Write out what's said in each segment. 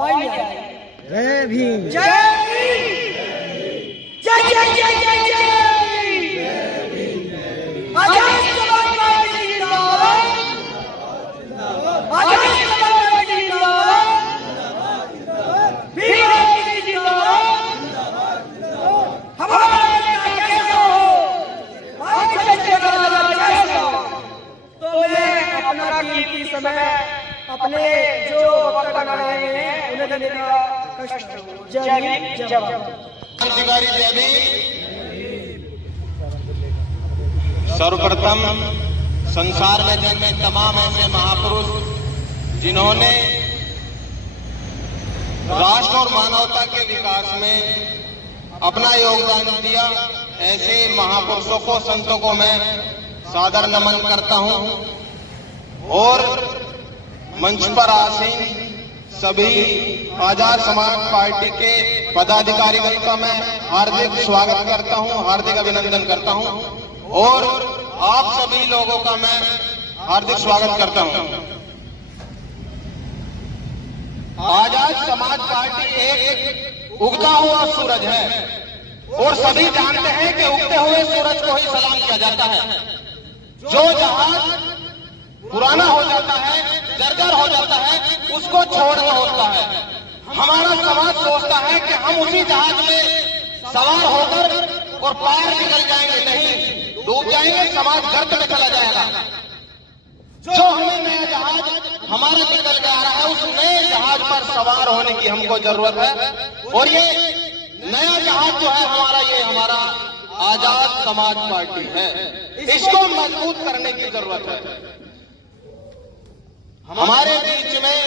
जय भीम। जय जय जय जय जय जय आजाद समाज पार्टी जिंदाबाद, आजाद समाज पार्टी जिंदाबाद, भीम आर्मी जिंदाबाद। हमारा नेता कैसा हो, आज सच्चे का राजा कैसा हो। तो मैं अपना कीमती समय अपने जो वक्त बनाए हैं उन्हें देने का कष्ट हो। जय भीम, जय भारत। क्रांतिकारी जय भीम। सर्वप्रथम संसार में जन्मे तमाम ऐसे महापुरुष जिन्होंने राष्ट्र और मानवता के विकास में अपना योगदान दिया, ऐसे महापुरुषों को, संतों को मैं सादर नमन करता हूं। और मंच पर आसीन सभी आजाद समाज पार्टी के पदाधिकारीगण का मैं हार्दिक स्वागत करता हूं, हार्दिक अभिनंदन करता हूं। और आप सभी लोगों का मैं हार्दिक स्वागत करता हूं। आजाद समाज पार्टी एक उगता हुआ सूरज है और सभी जानते हैं कि उगते हुए सूरज को ही सलाम किया जाता है। जो जहाज पुराना हो जाता है, जर्जर हो जाता है, उसको छोड़ना होता है। हमारा समाज सोचता है कि हम उसी जहाज में सवार होकर और पार निकल जाएंगे, नहीं, डूब जाएंगे, समाज गर्त में चला जाएगा। जो हमें नया जहाज हमारा निकल के आ रहा है, उस नए जहाज पर सवार होने की हमको जरूरत है। और ये नया जहाज जो है हमारा, ये हमारा आजाद समाज पार्टी है। इसको मजबूत करने की जरूरत है। हमारे बीच में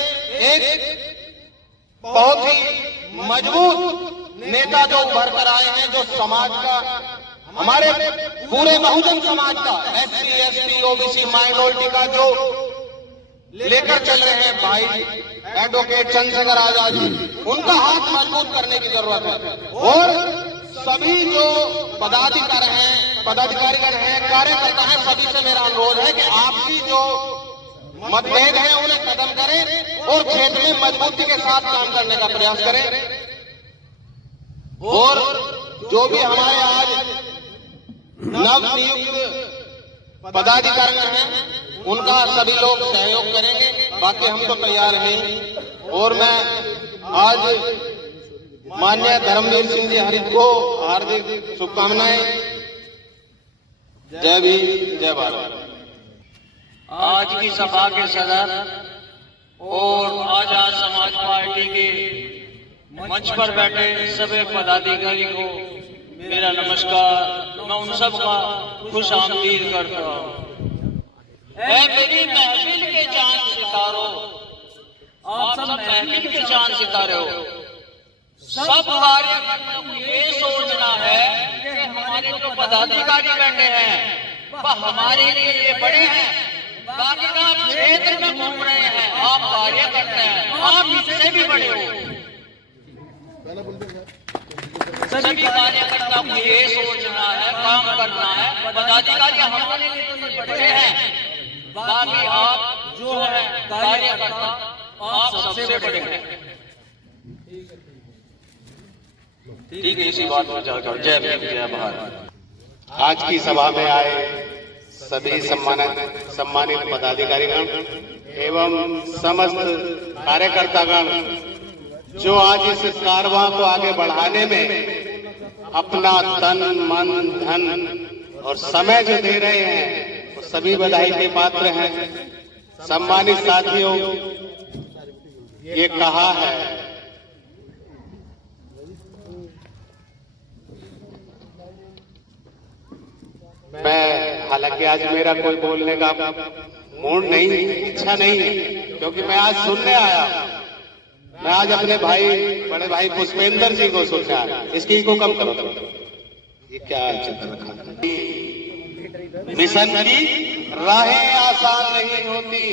एक बहुत ही मजबूत नेता जो उभर कर आए हैं, जो समाज का, हमारे पूरे बहुजन समाज का, एससी, एसटी, ओबीसी, माइनॉरिटी का जो लेकर चल रहे हैं भाई एडवोकेट चंद्रशेखर आजाद जी, उनका हाथ मजबूत करने की जरूरत है। और सभी जो पदाधिकारीगण हैं, कार्यकर्ता हैं, सभी से मेरा अनुरोध है कि आपकी जो मतभेद है उन्हें खत्म करें और क्षेत्र में मजबूती के साथ काम करने का प्रयास करें। और जो भी हमारे आज नवनियुक्त पदाधिकारी हैं, उनका सभी लोग सहयोग करेंगे, बाकी हम तो तैयार हैं। और मैं आज माननीय धर्मवीर सिंह जी हरित को हार्दिक शुभकामनाएं। जय भीम, जय भारत। आज की सभा के सदर और आजाद समाज पार्टी के मंच पर बैठे सभी पदाधिकारी को मेरा नमस्कार। मैं उन सब का खुश आमदीद करता हूँ। मेरी महफिल के चांद सितारों, आप सब महफिल के चांद सितारे हो। सब कार्यकर्ताओं को ये सोचना है कि हमारे जो पदाधिकारी बैठे हैं वह हमारे लिए बड़े हैं। बाकी आप क्षेत्र में घूम रहे हैं, आप कार्य करते हैं, आप इससे भी बड़े हो। सभी कार्यकर्ताओं को ये सोचना है, काम करना है, पदाधिकारी हमारे लिए तो बड़े हैं, बाकी आप जो है कार्यकर्ता, आप सबसे बड़े हैं। ठीक है, इसी बात पर जाकर जय भीम, जय भारत। आज की सभा में आए सभी सम्मानित पदाधिकारीगण एवं समस्त कार्यकर्तागण जो आज इस कारवां को आगे बढ़ाने में अपना तन, मन, धन और समय जो दे रहे हैं, वो सभी बधाई के पात्र हैं। सम्मानित साथियों, ये कहा है मैं, हालांकि आज मेरा कोई बोलने का मूड नहीं, इच्छा नहीं है, क्योंकि मैं आज सुनने आया। मैं आज अपने भाई, बड़े भाई पुष्पेंद्र जी को सुनने आया। इसकी को कम करो। ये क्या चित्र रखा? मिशन की राहें आसान नहीं होती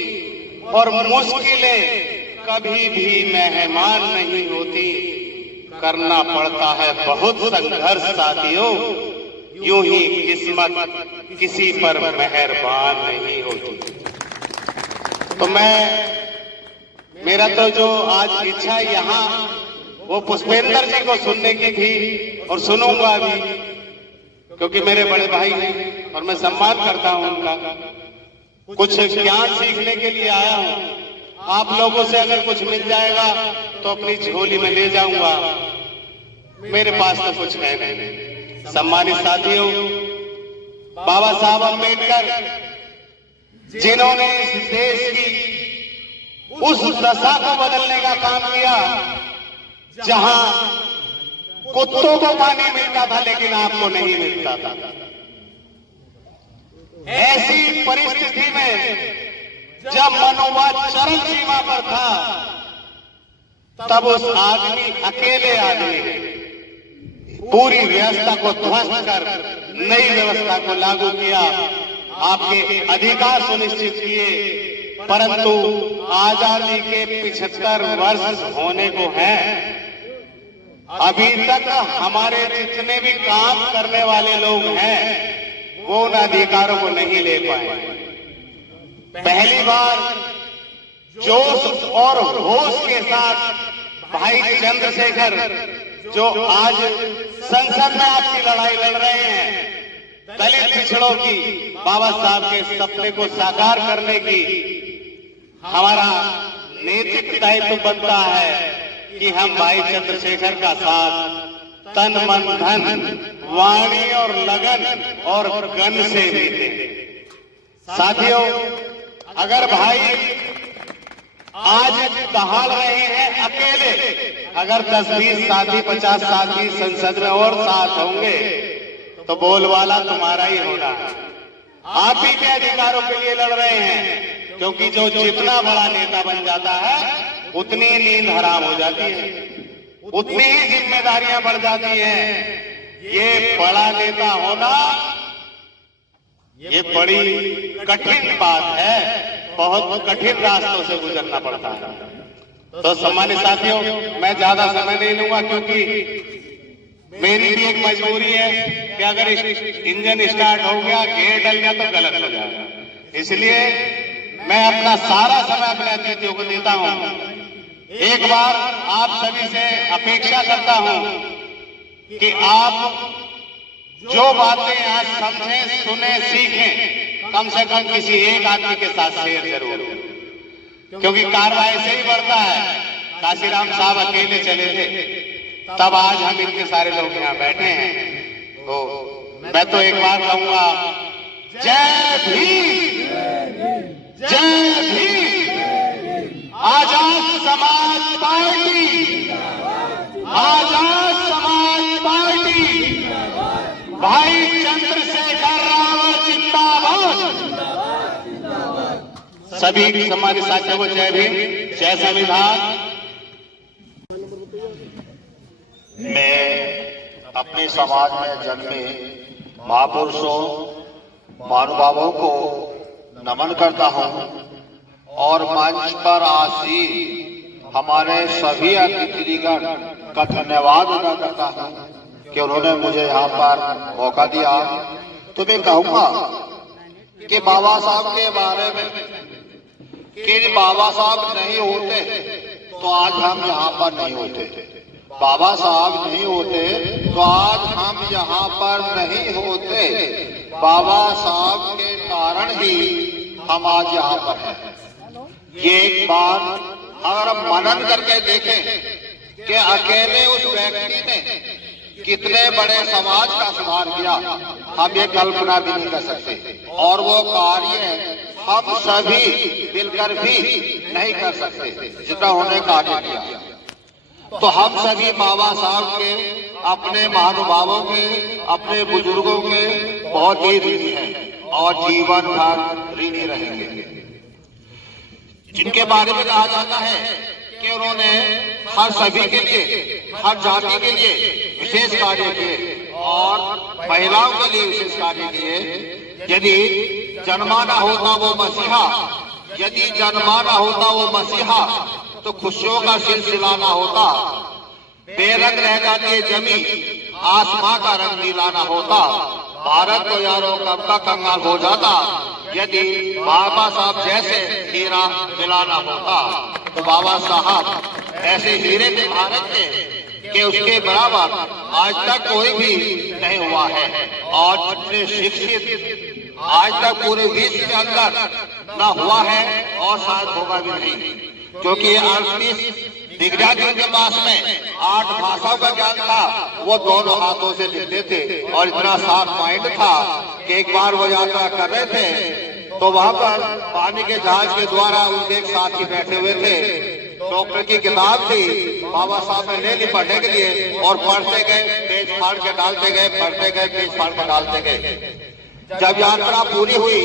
और मुश्किलें कभी भी मेहमान नहीं होती। करना पड़ता है बहुत संघर्ष साथियों, यूं ही किस्मत किसी पर मेहरबान नहीं होती। तो मेरा तो जो आज इच्छा यहाँ वो पुष्पेंद्र जी को सुनने की थी और सुनूंगा भी, क्योंकि मेरे बड़े भाई हैं और मैं सम्मान करता हूं उनका। कुछ ज्ञान सीखने के लिए आया हूं। आप लोगों से अगर कुछ मिल जाएगा तो अपनी झोली में ले जाऊंगा, मेरे पास तो कुछ है नहीं। सम्मानित साथियों, बाबा साहब अम्बेडकर जिन्होंने इस देश की उस दशा को बदलने का काम किया जहां कुत्तों को पानी मिलता था लेकिन आपको नहीं मिलता था, ऐसी परिस्थिति में जब मनोवाद चरम सीमा पर था, तब उस आदमी, अकेले आदमी ने पूरी व्यवस्था को ध्वस्त कर नई व्यवस्था को लागू किया, आपके अधिकार सुनिश्चित किए। परंतु आजादी के 75 वर्ष होने को हैं, अभी तक हमारे जितने भी काम करने वाले लोग हैं वो उन अधिकारों को नहीं ले पाए। पहली बार जोश और होश के साथ भाई चंद्रशेखर, जो आज संसद में आपकी लड़ाई लड़ रहे हैं, दलित पिछड़ों की, बाबा साहब के सपने को साकार करने की, हमारा नैतिक दायित्व बनता है कि हम भाई चंद्रशेखर का साथ तन मन धन वाणी और लगन और गन से भी दें। साथियों, अगर भाई आज दहाड़ रहे हैं अकेले, अगर 10-20 साथी 50 साथी संसद में और साथ होंगे तो बोलवाला तुम्हारा ही होना। आप ही के अधिकारों के लिए लड़ रहे हैं, क्योंकि जो जितना बड़ा नेता बन जाता है उतनी नींद हराम हो जाती है, उतनी ही जिम्मेदारियां बढ़ जाती हैं। ये बड़ा नेता होना ये बड़ी कठिन बात है, बहुत कठिन रास्तों से गुजरना पड़ता है। तो सम्मानित साथियों, मैं ज्यादा समय नहीं लूंगा, क्योंकि मेरी भी एक मजबूरी है कि अगर इंजन स्टार्ट हो गया, गेयर डल गया तो गलत हो जाएगा। इसलिए मैं अपना सारा समय अपने अतिथियों को देता हूं। एक बार आप सभी से अपेक्षा करता हूं कि आप जो बातें आज समझें, सुने, सीखें, कम से कम किसी एक आदमी के साथ शेयर जरूर, क्योंकि कार्रवाई से ही बढ़ता है। काशीराम साहब अकेले चले थे, तब आज हम इतने सारे लोग यहाँ बैठे हैं। तो मैं तो एक बार कहूंगा, जय भीम, जय भीम। आजाद समाज पार्टी, आजाद समाज पार्टी, भाई चंद्रशेखर रावत जिंदाबाद। सभी सम्मानित साथियों को जय भीम, जय संविधान। मैं अपने समाज में जन्मे महापुरुषों, महानुभावों को नमन करता हूं और मंच पर आसीन हमारे सभी अतिथिगण का धन्यवाद अदा करता हूं कि उन्होंने मुझे यहाँ पर मौका दिया। तो मैं कहूँगा कि बाबा साहब के बारे में कि बाबा साहब नहीं होते तो आज हम यहाँ पर नहीं होते, बाबा साहब नहीं होते तो आज हम यहाँ पर नहीं होते। बाबा साहब के कारण ही हम आज यहाँ पर हैं। ये एक बात अगर हम मनन करके देखें कि अकेले उस व्यक्ति ने कितने बड़े समाज का सुधार किया, हम ये कल्पना भी नहीं कर सकते, और वो कार्य हम सभी मिलकर भी नहीं कर सकते जितना उन्होंने कार्य किया। तो हम सभी बाबा साहब के, अपने महानुभावों के, अपने बुजुर्गों के बहुत ही ऋणी हैं और जीवन भर ऋणी रहेंगे, जिनके बारे में कहा जाता है कि उन्होंने हर सभी के लिए, हर जाति के लिए विशेष कार्य किए और महिलाओं के लिए विशेष कार्य किए। यदि जन्माना होता वो मसीहा, यदि जन्माना होता वो मसीहा, तो खुशियों का सिलसिला ना होता। बेरंग रह जाती जमी, आसमां का रंग दिलाना होता। भारत तो यारों कब का कंगाल हो जाता यदि बाबा साहब जैसे हीरा मिलाना होता। तो बाबा साहब ऐसे हीरे थे भारत के कि उसके बराबर आज तक कोई भी नहीं हुआ है। और जितने शिक्षित आज तक पूरे विश्व के अंदर ना हुआ है और शायद होगा भी नहीं, क्योंकि 38 दिग्गज के पास में 8 भाषाओं का ज्ञान था। वो दोनों हाथों से लिखते थे और इतना शार्प माइंड था कि एक बार वो यात्रा कर रहे थे तो वहां पर पानी के जहाज के द्वारा उनके एक साथी बैठे हुए थे। डॉक्टर की किताब थी, बाबा साहब ने ले ली पढ़ने के लिए और पढ़ते गए, पेज फाड़ के डालते गए, पढ़ते गए, पेज फाड़ के डालते गए। जब यात्रा पूरी हुई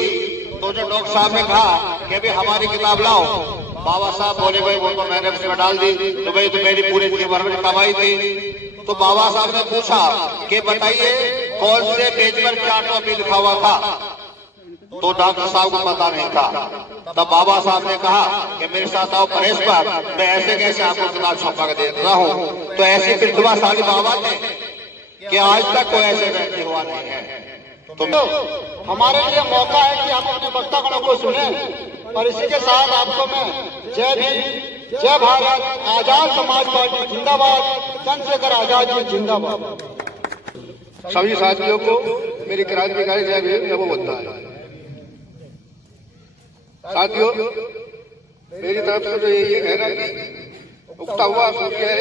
तो जो डॉक्टर साहब ने कहा कि भाई हमारी किताब लाओ, बाबा साहब बोले भाई वो तो मैंने उसमें डाल दी, तो भाई तो मेरी पूरे जीवन में कमाई थी। तो बाबा साहब ने पूछा कि बताइए कौन से पेज पर क्या टॉपिक लिखा हुआ था, तो डॉक्टर साहब को पता नहीं था। तब बाबा साहब ने कहा कि मेरे साथ आओ परेश पर, मैं ऐसे कैसे आपको किताब छपा कर दे रहा हूँ। तो ऐसी प्रतिभाशाली बाबा थे कि आज तक कोई ऐसे व्यक्ति हुआ नहीं है। तो हमारे लिए मौका है कि हम अपने वक्तागणों को सुने। और इसी के साथ आपको मैं जय भीम, जय भारत, आजाद समाज पार्टी जिंदाबाद, चंद्रशेखर आजाद जी जिंदाबाद। सभी साथियों को मेरी क्रांतिकारी जय भीम, नमो बुद्धाय। साथियों, मेरी तरफ से तो यही कहना कि उगता हुआ सूर्य है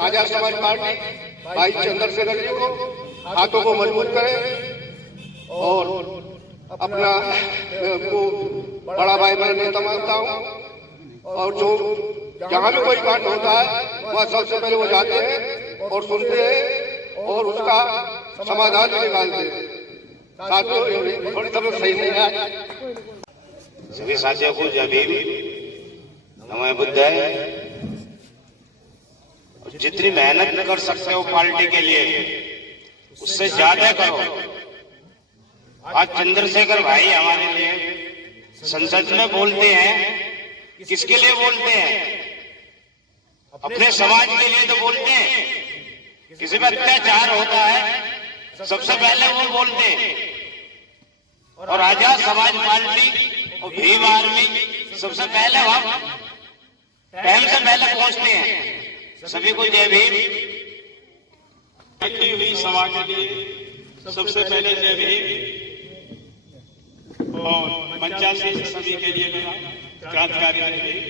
आजाद समाज पार्टी भाई चंद्रशेखर जी को हाथों को मजबूत करें और अपना को बड़ा भाई मैं नेता मानता हूँ। और जो जहाँ भी कोई कांड होता है वह सबसे पहले वो जाते हैं और सुनते हैं और उसका समाधान भी निकालते हैं। साथियों, थोड़ी समझ सही नहीं है। सभी साथियों को जय भीम, नमो बुद्धाय। जितनी मेहनत कर सकते हो पार्टी के लिए उससे ज्यादा करो। आज चंद्रशेखर भाई हमारे लिए संसद में बोलते हैं, किसके लिए बोलते हैं? अपने समाज के लिए तो बोलते हैं। किसी पर अत्याचार होता है सबसे पहले वो बोलते हैं। और आजाद समाज पार्टी और भीम आर्मी सबसे पहले हम टाइम से पहले पहुंचते हैं। सभी को जय भीम। समाज के लिए सबसे पहले जय भीम और पंचायत सभी के लिए मेरा क्रांतिकारी जय भीम।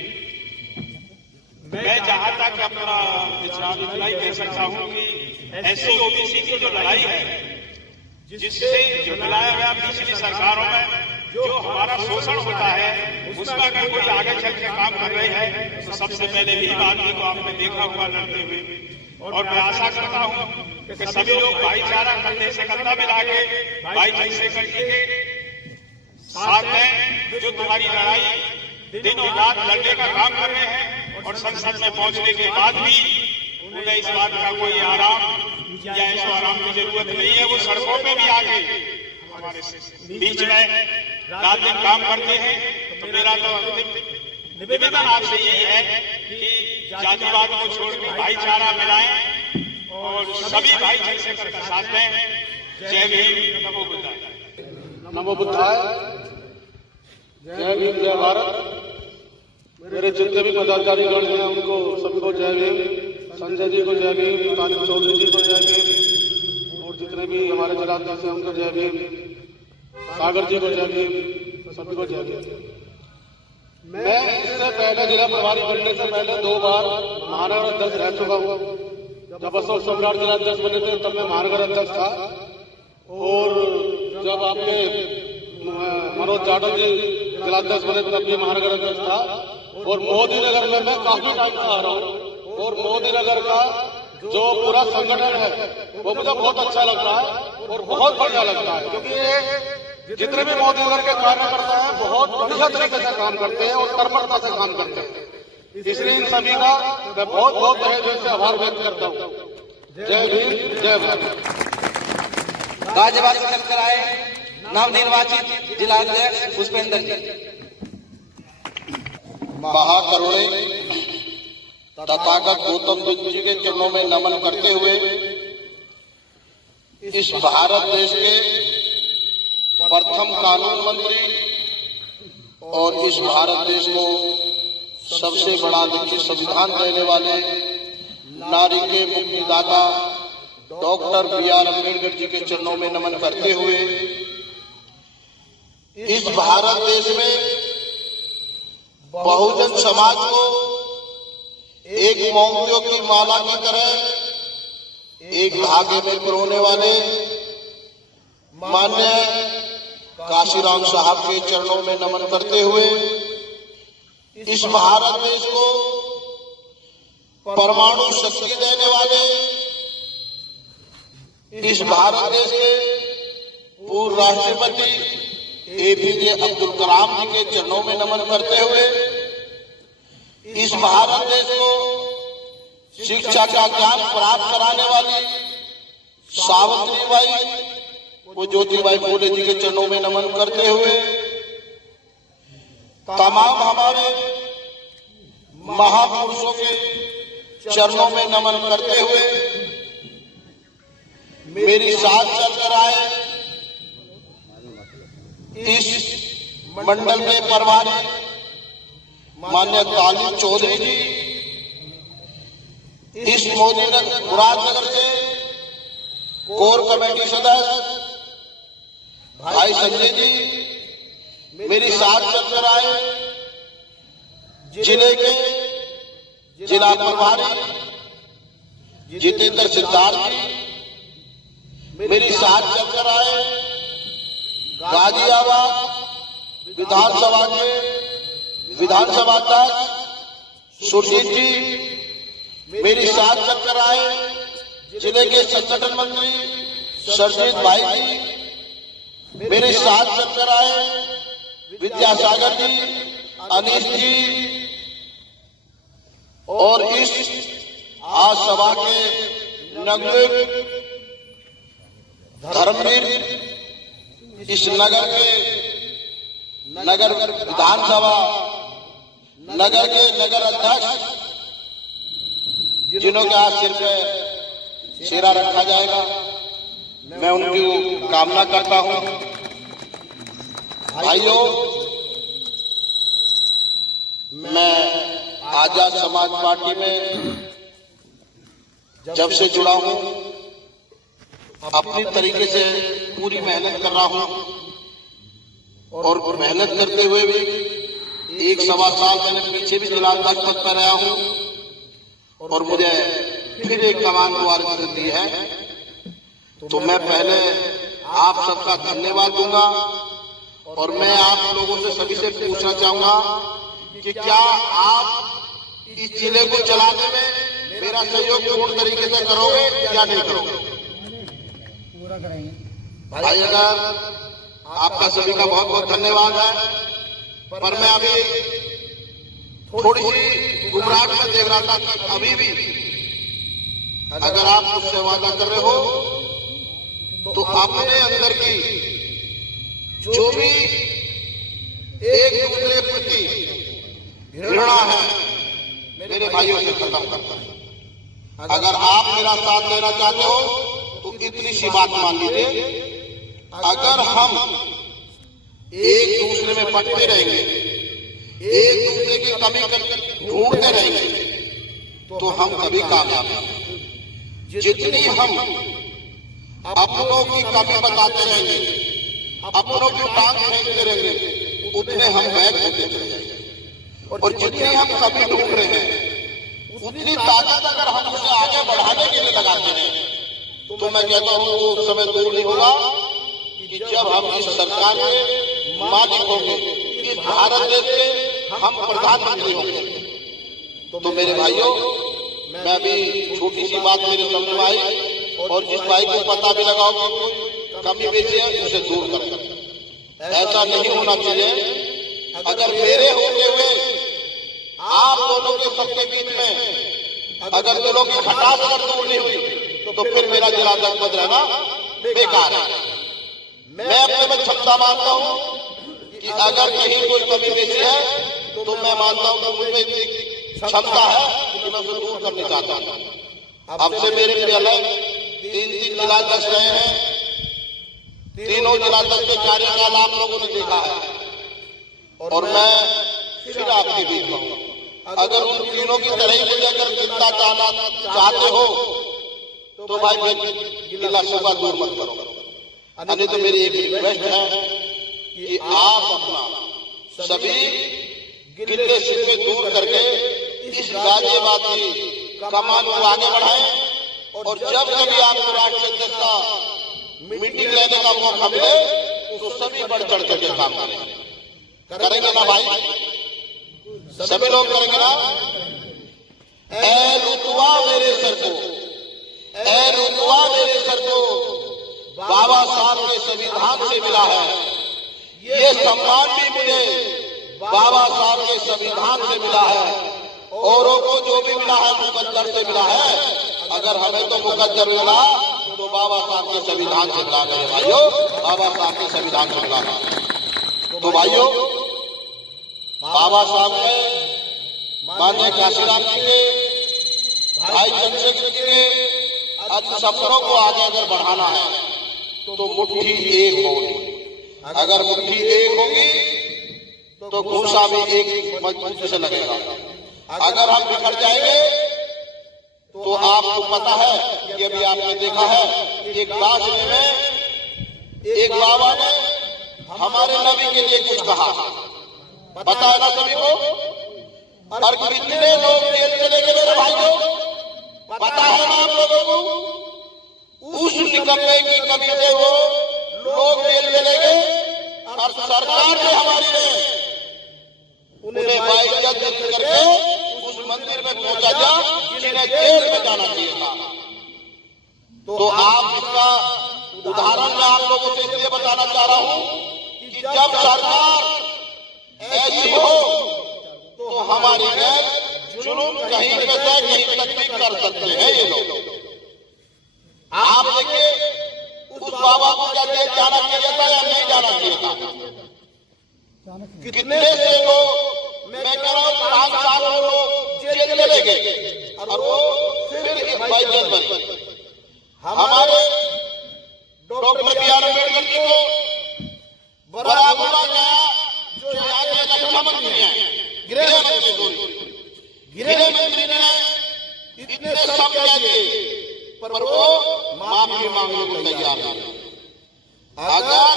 मैं जहां तक अपना विचार इतना ही कह सकता हूं कि ऐसी ओबीसी की जो लड़ाई है, जिससे जुटलाया गया पिछली सरकारों में जो हमारा शोषण होता है, उसका अगर कोई आगे चल के काम कर रहे हैं तो सबसे पहले भीम आदमी को आपने देखा हुआ लड़ते हुए। और मैं आशा करता हूं कि सभी लोग भाईचारा कंधे से कंधा मिला के भाई चंद्रशेखर जी के साथ में जो तुम्हारी लड़ाई दिन और रात लड़ने का काम कर रहे हैं, और संसद में पहुंचने के बाद भी उन्हें इस बात का कोई आराम या ऐसा आराम की जरूरत नहीं है। वो सड़कों पे भी आके हमारे बीच में रात दिन काम करते हैं। तो मेरा तो निवेदन आपसे यही है कि जातिवाद को छोड़कर भाईचारा मिलाएं और सभी भाई चंद्रशेखर के साथ में। जय भीम, नमो बुद्धाय। नमो बुद्धाय, जय भीम, जय भारत। मेरे जितने भी पदाधिकारी गण हैं उनको सबको जय भीम। संजय जी को जय भीम, तानिम चौधरी जी को जय भीम, और जितने भी हमारे जिलाध्यक्ष हैं उनको जय भीम, सागर जी को जय भीम, सभी को जय भीम। मैं इससे पहले जिला प्रभारी बनने से पहले 2 बार महानगर अध्यक्ष रह चुका हूँ। जब अशोक सम्राट जिलाध्यक्ष बने थे तब मैं महानगर अध्यक्ष था, और जब आपने मनोज जाटव जी जिलाध्यक्ष बने तब भी महानगर अध्यक्ष था। और मोदी नगर में मैं काफी टाइम से आ रहा हूँ, और मोदी नगर का जो पूरा संगठन है वो मुझे बहुत अच्छा लगता है और बहुत बढ़िया लगता है, क्योंकि ये जितने भी मोदी नगर के कार्यकर्ता हैं बहुत बढ़िया तरीके से काम करते हैं और कर्मठता से काम करते हैं। इसलिए इन सभी का मैं बहुत बहुत तहे दिल से आभार व्यक्त करता हूँ। जय भीम, जय भारत। राज्यवासी बनकर आए नवनिर्वाचित जिलाध्यक्ष पुष्पेंद्र जी। महाकरुणे तथागत गौतम बुद्ध जी के चरणों में नमन करते हुए इस भारत देश के प्रथम कानून मंत्री और इस भारत देश को सबसे बड़ा लिखित संविधान देने वाले नारी के मुक्तिदाता डॉक्टर बी.आर. अम्बेडकर जी के चरणों में नमन करते हुए इस भारत देश में बहुजन समाज को एक मोतियों की माला की तरह एक धागे में पिरोने वाले मान्य काशीराम साहब के चरणों में नमन करते हुए इस भारत देश को परमाणु शक्ति देने वाले इस भारत देश के पूर्व राष्ट्रपति APJ अब्दुल कलाम जी के चरणों में नमन करते हुए इस भारत देश को शिक्षा का ज्ञान प्राप्त कराने वाली सावित्रीबाई वो ज्योतिबाई फुले जी के चरणों में नमन करते हुए तमाम हमारे महापुरुषों के चरणों में नमन करते हुए मेरी साथ चलकर आए इस मंडल के प्रभारी मान्य काली चौधरी जी, इस मुरादनगर से कोर कमेटी सदस्य भाई संजय जी, मेरी साथ चलकर आए जिले के जिला प्रभारी जितेंद्र सिद्धार्थ जी, मेरी साथ चलकर आए गाजियाबाद विधानसभा के विधानसभा अध्यक्ष सुरजीत जी, मेरी साथ चलकर आए जिले के संगठन मंत्री सरजीत भाई जी, मेरे साथ चलकर आए विद्यासागर जी, अनीश जी और इस आज सभा के नगरीय धर्मवीर इस नगर के नगर विधानसभा नगर के नगर अध्यक्ष जिन्हों के आज सिर पे सेरा रखा जाएगा, मैं उनकी कामना करता हूं। भाइयों, मैं आजाद समाज पार्टी में जब से जुड़ा हूं अपनी तरीके से पूरी मेहनत कर रहा हूं और मेहनत करते हुए भी 1-1.25 साल मैंने पीछे भी जिला अध्यक्ष पद पर रहा हूं और मुझे फिर एक कमान मुबारक दी है। तो मैं पहले आप सबका धन्यवाद दूंगा और मैं आप लोगों से सभी से पूछना चाहूंगा कि क्या आप इस जिले को चलाने में मेरा सहयोग पूर्ण तरीके से करोगे या नहीं करोगे? भाई अगर आपका सभी का बहुत बहुत धन्यवाद है, पर मैं अभी थोड़ी सी घबराहट में देख रहा था कि अभी भी अगर आप मुझसे वादा कर रहे हो तो अपने अंदर की जो भी एक दूसरे प्रति घृणा है मेरे भाइयों से खत्म करता है। अगर आप मेरा साथ देना चाहते हो तो इतनी सी बात मान लीजिए, अगर हम एक दूसरे में पटते रहेंगे, एक दूसरे की कमी ढूंढते रहेंगे तो हम कभी कामयाब नहीं। जितनी हम अपनों की कमी बताते रहेंगे, अपनों की टांग खींचते रहेंगे, उतने हम बैग होते चले जाएंगे। और जितनी हम कमी ढूंढ रहे हैं उतनी ताकत अगर हम उसे आगे बढ़ाने के लिए लगाते हैं तो मैं कहता हूं वो समय दूर नहीं होगा कि जब हम इस सरकार के मालिक होंगे, इस भारत देश के हम प्रधानमंत्री होंगे। तो मेरे भाइयों, मैं अभी छोटी सी बात मेरे समझ में आई और जिस भाई को पता भी लगाओ कि कोई कमी बेची है उसे दूर करें। ऐसा नहीं होना चाहिए। अगर मेरे होते हुए आप दोनों के सबके बीच में अगर दोनों की खटास अगर दूर नहीं हुई तो फिर मेरा जिला अध्यक्ष पद रहना बेकार है। मैं अपने में क्षमता मानता हूं कि अगर कहीं कोई कमी बेची है तो मैं मानता हूं कि मुझमें इतनी क्षमता है कि मैं उसे दूर करने चाहता हूं। अब से मेरे पहले 3 जिला अध्यक्ष रहे हैं, तीनों जिला अध्यक्ष के कार्यकाल आप लोगों ने देखा है और मैं फिर आपके बीच में हूं। अगर उन तीनों की तरह ही लेकर जिंदा जाना चाहते हो तो भाई गिला शिकवा दूर मत करो। नहीं तो मेरी एक रिक्वेस्ट है कि आप अपना सभी गिले शिकवे दूर करके इस गाजियाबादी कमान को आगे बढ़ाएं और जब कभी आपको राष्ट्रीय अध्यक्ष का मीटिंग लेने का मौका मिले तो सभी बढ़ चढ़ करके काम करेंगे ना भाई, सभी लोग करेंगे ना। ए रुतवा मेरे सर को, ए रुतवा मेरे सर को बाबा साहब के संविधान से मिला है। ये सम्मान भी मुझे बाबा साहब के संविधान से मिला है। औरों को जो भी मिला है मुकद्दर से मिला है, अगर हमें तो मुकद्दर मिला तो बाबा साहब के संविधान से मिला है भाइयों, बाबा साहब के संविधान से मिला है। तो भाइयों, बाबा साहब ने माननीय काशीराम जी के, भाई चंद्रशेखर जी के सपनों को आगे अगर बढ़ाना है तो मुट्ठी एक होगी। अगर मुट्ठी एक होगी तो घूसा भी एक मजबूती से लगेगा। अगर हम बिखर जाएंगे तो आपको पता है कि अभी आपने देखा है एक दास में एक बाबा ने हमारे नबी के लिए कुछ कहा, पता है ना सभी को। और कितने लोग जेल चले गए मेरे भाइयों, पता है ना आप लोगों को। उस निकम्मे की कमी से वो लोग जेल चले गए और सरकार ने हमारी ने उन्हें बाइज्जत करके उस मंदिर में पहुंचा दिया जिन्हें जेल में जाना चाहिए था। तो आप इसका उदाहरण मैं आप लोगों से इसलिए बताना चाह रहा हूं कि जब सरकार ऐसी हो तो हमारी जुल्म कहीं पे से कहीं तक भी कर सकते हैं ये लोग। आप देखिए उस बाबा को क्या जेल जाना चाहिए था या नहीं जाना चाहिए था। कितने से लोग, मैं कह रहा हूँ 5 साल लोग जेल चले गए और वो फिर बाइज्जत बने। हमारे doctor B are Ambedkar ji को बड़ा बुरा गया जो यहाँ के रक्षा मंत्री हैं, गृह मंत्री ने इतने सब किए पर वो माफी मांगने को तैयार नहीं। अगर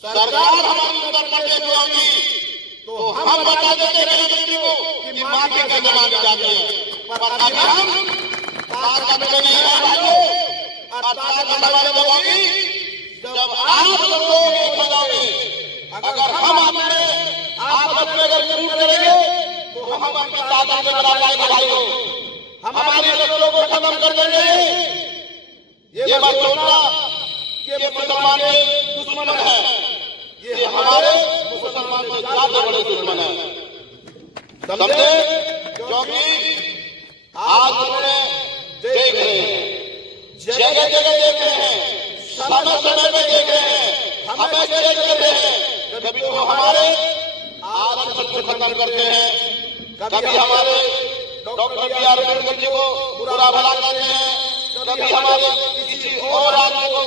सरकार हमारी उत्तर प्रदेश में होगी तो हम बता देते गृह मंत्री को कि माफी का जवाब जाती है। पर अभी हम ताकत में नहीं है भाइयों, और ताकत हमारे होगी जब आप लोग एक हो जाओगे। अगर हम अपने आपस में अगर शुरू करेंगे तो हम अपनी ताकत में बना पाएंगे भाइयों। हमारी नस्लों को खत्म कर देंगे। ये मत सोचना कि मुसलमान दुश्मन है, ये हमारे मुसलमान से ज्यादा बड़े दुश्मन है, समझे। क्योंकि आज उन्होंने देख रहे हैं, जगह जगह देख रहे हैं, समय समय में देख रहे हैं, हमें चेक कर रहे हैं। कभी तो हमारे आरक्षण से खत्म करते हैं, कभी हमारे doctor B are Ambedkar ji को बुरा भला कहते हैं, कभी हमारे किसी और आदमी को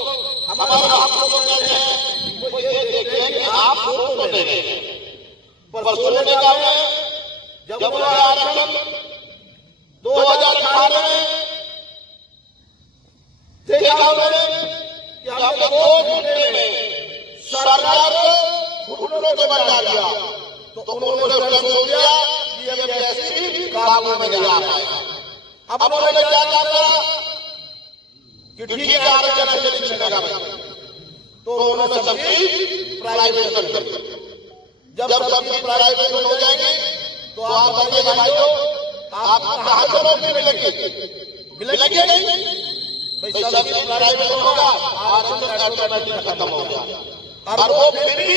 हमारे हकों को कहते हैं। वो ये देखते हैं कि आप वोट तो दे रहे हैं, पर सोचने का है जब उन्होंने आरक्षण 2018 में देखा उन्होंने कि हमने 2 घंटे में सरकार को घुटनों के बल डाल दिया, तो उन्होंने सोच लिया कि अब कैसे भी काबू में नहीं आ पाएगा। अब उन्होंने क्या करा कि ठीक है आरक्षण ऐसे मिलेगा, तो उन्होंने सबकी प्राइवेटाइजेशन कर दी। जब सबकी प्राइवेटाइजेशन हो जाएगी तो आप बताइएगा भाइयों, आप कहां से नौकरी मिलेगी नहीं। भाई सभी प्राइवेटाइजेशन होगा, आरक्षण ऑटोमेटिक खत्म हो गया। और वो फिर भी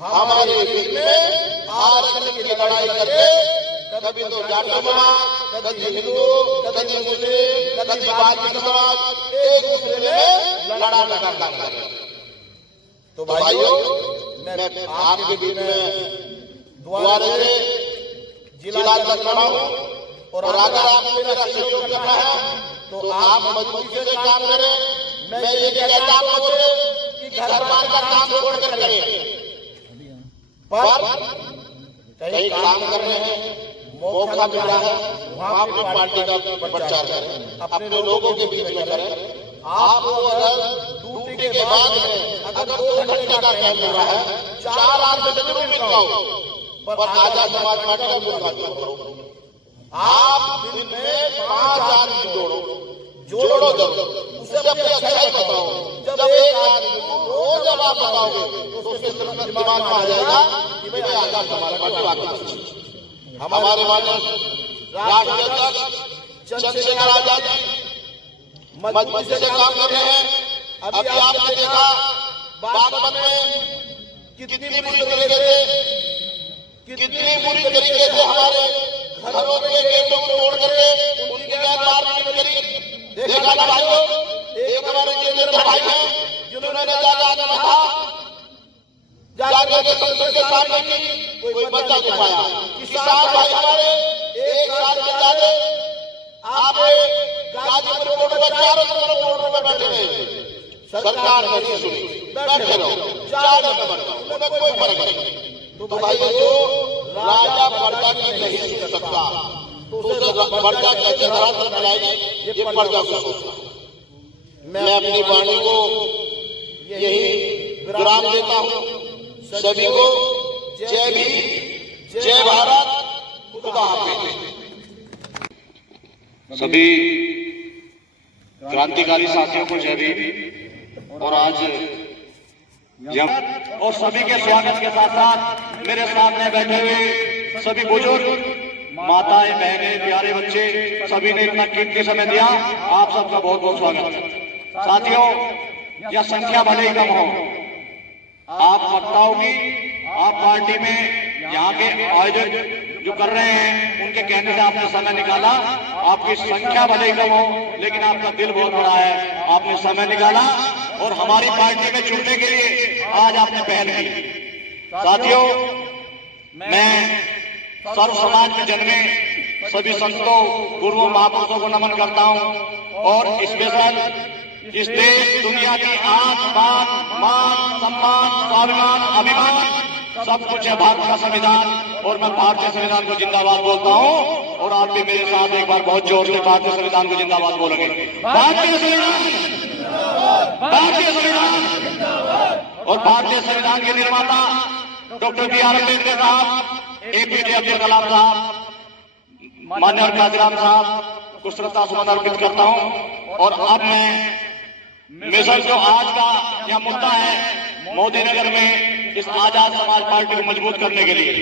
हमारे बीच में आरक्षण की लड़ाई करके कभी तो जाटो समाज, कभी हिंदू, कभी मुस्लिम, कभी बाकी समाज एक दूसरे में लड़ा करते हैं। तो भाइयों, मैं आपके बीच में द्वारे से जिला तक खड़ा हूँ, और अगर आपको मेरा सहयोग करना है तो आप मजबूती से काम करें। मैं ये कहता आप लोगों से कि घर बार का काम छोड़ कर करें, पर कहीं काम कर रहे हैं, मौका मिला है, वहाँ पे पार्टी का प्रचार करें, अपने लोगों के बीच में करें। आपको अगर ड्यूटी के बाद में अगर 2 घंटे का टाइम मिल रहा है, 4 आदमी जरूर मिल पाओ, पर आजाद समाज पार्टी का मुद्दा करो। आप दिन में 5 आदमी जोड़ो जरूर, उसे अपनी अच्छाई बताओ। जब एक आदमी को रोज जब आप बताओगे तो उसके दिमाग में आ जाएगा कि भाई आजाद समाज पार्टी वाकई। हमारे राष्ट्रीय अध्यक्ष चंद्रशेखर आजाद जी मजबूती से काम कर रहे हैं। अभी आपने देखा बागपत में कितनी बुरी तरीके से हमारे घरों के गेटों को तोड़ करके उनकी गैर मारपीट करी। देखा ना भाइयों, एक हमारे केंद्र भाई हैं जिन्होंने जाकर के संसद के सामने की कोई बच्चा दिखाया। किसान भाई हमारे 1 साल के ज्यादा आप गाजीपुर रोड पर चारों तरफ रोड पर बैठे रहे, सरकार नहीं सुनी, बैठे रहो, 4 नंबर उन्हें कोई फर्क नहीं। तो भाई जो राजा प्रजा की नहीं सुन सकता तो उसे प्रजा की जरूरत बनाएगी, ये प्रजा को सोचना। मैं अपनी वाणी को यही विराम देता हूँ। सभी को जय भीम, जय भारत, खुदा हाफिज। सभी क्रांतिकारी साथियों को जय भीम। और आज और सभी के स्वागत के साथ साथ मेरे सामने बैठे हुए सभी बुजुर्ग, माताएं, बहनें, प्यारे बच्चे, सभी ने इतना कीमती समय दिया। आप सबका बहुत बहुत स्वागत। साथियों, यह संख्या भले ही कम हो, आप वक्ताओं की, आप पार्टी में यहाँ के आयोजक जो कर रहे हैं उनके कहने से आपने समय निकाला। आपकी संख्या भले ही कम हो, लेकिन आपका दिल बहुत बड़ा है, आपने समय निकाला और हमारी पार्टी में जुड़ने के लिए आज आपने पहल की। साथियों, मैं सर्व समाज में जन्मे सभी संतों, गुरुओं, महापुरुषों को नमन करता हूँ और स्पेशल इस देश दुनिया की आन बान, मान, सम्मान, स्वाभिमान, अभिमान सब कुछ है भारत का संविधान। और मैं भारतीय संविधान को जिंदाबाद बोलता हूँ और आप भी मेरे साथ एक बार बहुत जोर से भारतीय संविधान को जिंदाबाद बोलोगे। भारतीय संविधान, भारतीय संविधान। और भारतीय संविधान के निर्माता डॉक्टर B.R. अम्बेडकर साहब, APJ अब्दुल कलाम साहब, माननीय काजीराम साहब को श्रद्धा सुमन अर्पित करता हूँ। और अब मैं मिशन जो आज का यह मुद्दा है मोदी नगर में इस आजाद समाज पार्टी को मजबूत करने के लिए,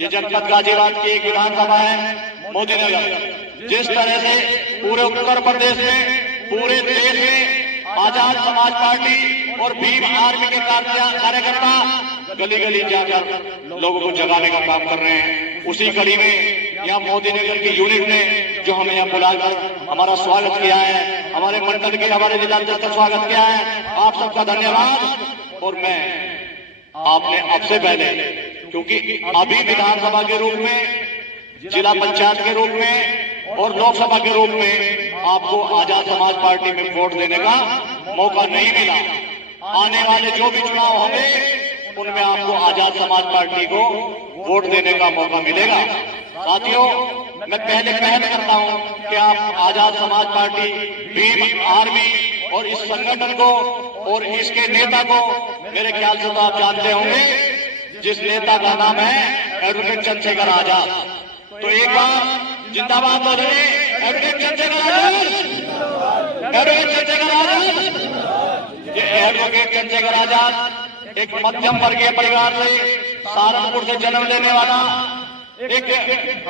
ये जनपद गाजियाबाद की एक विधानसभा है मोदी नगर। जिस तरह से पूरे उत्तर प्रदेश में, पूरे देश में आजाद समाज पार्टी और भीम आर्मी के कार्यकर्ता गली गली जाकर लोगों को जगाने का काम कर रहे हैं, उसी कड़ी में यहाँ मोदी नगर की यूनिट ने जो हमें यहाँ बुलाकर हमारा स्वागत किया है, हमारे मंडल के, हमारे जिलाध्यक्ष का स्वागत किया है, आप सबका धन्यवाद। और मैं आपने अब से पहले, क्योंकि अभी विधानसभा के रूप में, जिला पंचायत के रूप में और लोकसभा के रूप में आपको आजाद समाज पार्टी में वोट देने का मौका नहीं मिला। आने वाले जो भी चुनाव होंगे उनमें आपको आजाद समाज पार्टी को वोट देने का मौका मिलेगा। साथियों, मैं पहले पहल करता हूं कि आप आजाद समाज पार्टी, भीम आर्मी और इस संगठन को और इसके नेता को, मेरे ख्याल से तो आप जानते होंगे, जिस नेता का नाम है एडवोकेट चंद्रशेखर आजाद। तो एक बार जिंदाबाद बोलिए, एडवोकेट चंद्रशेखर आजाद, एडवोकेट चंद्रशेखर आजाद। ये एडवोकेट चंद्रशेखर आजाद एक मध्यम वर्गीय परिवार से, सहारनपुर से जन्म लेने वाला एक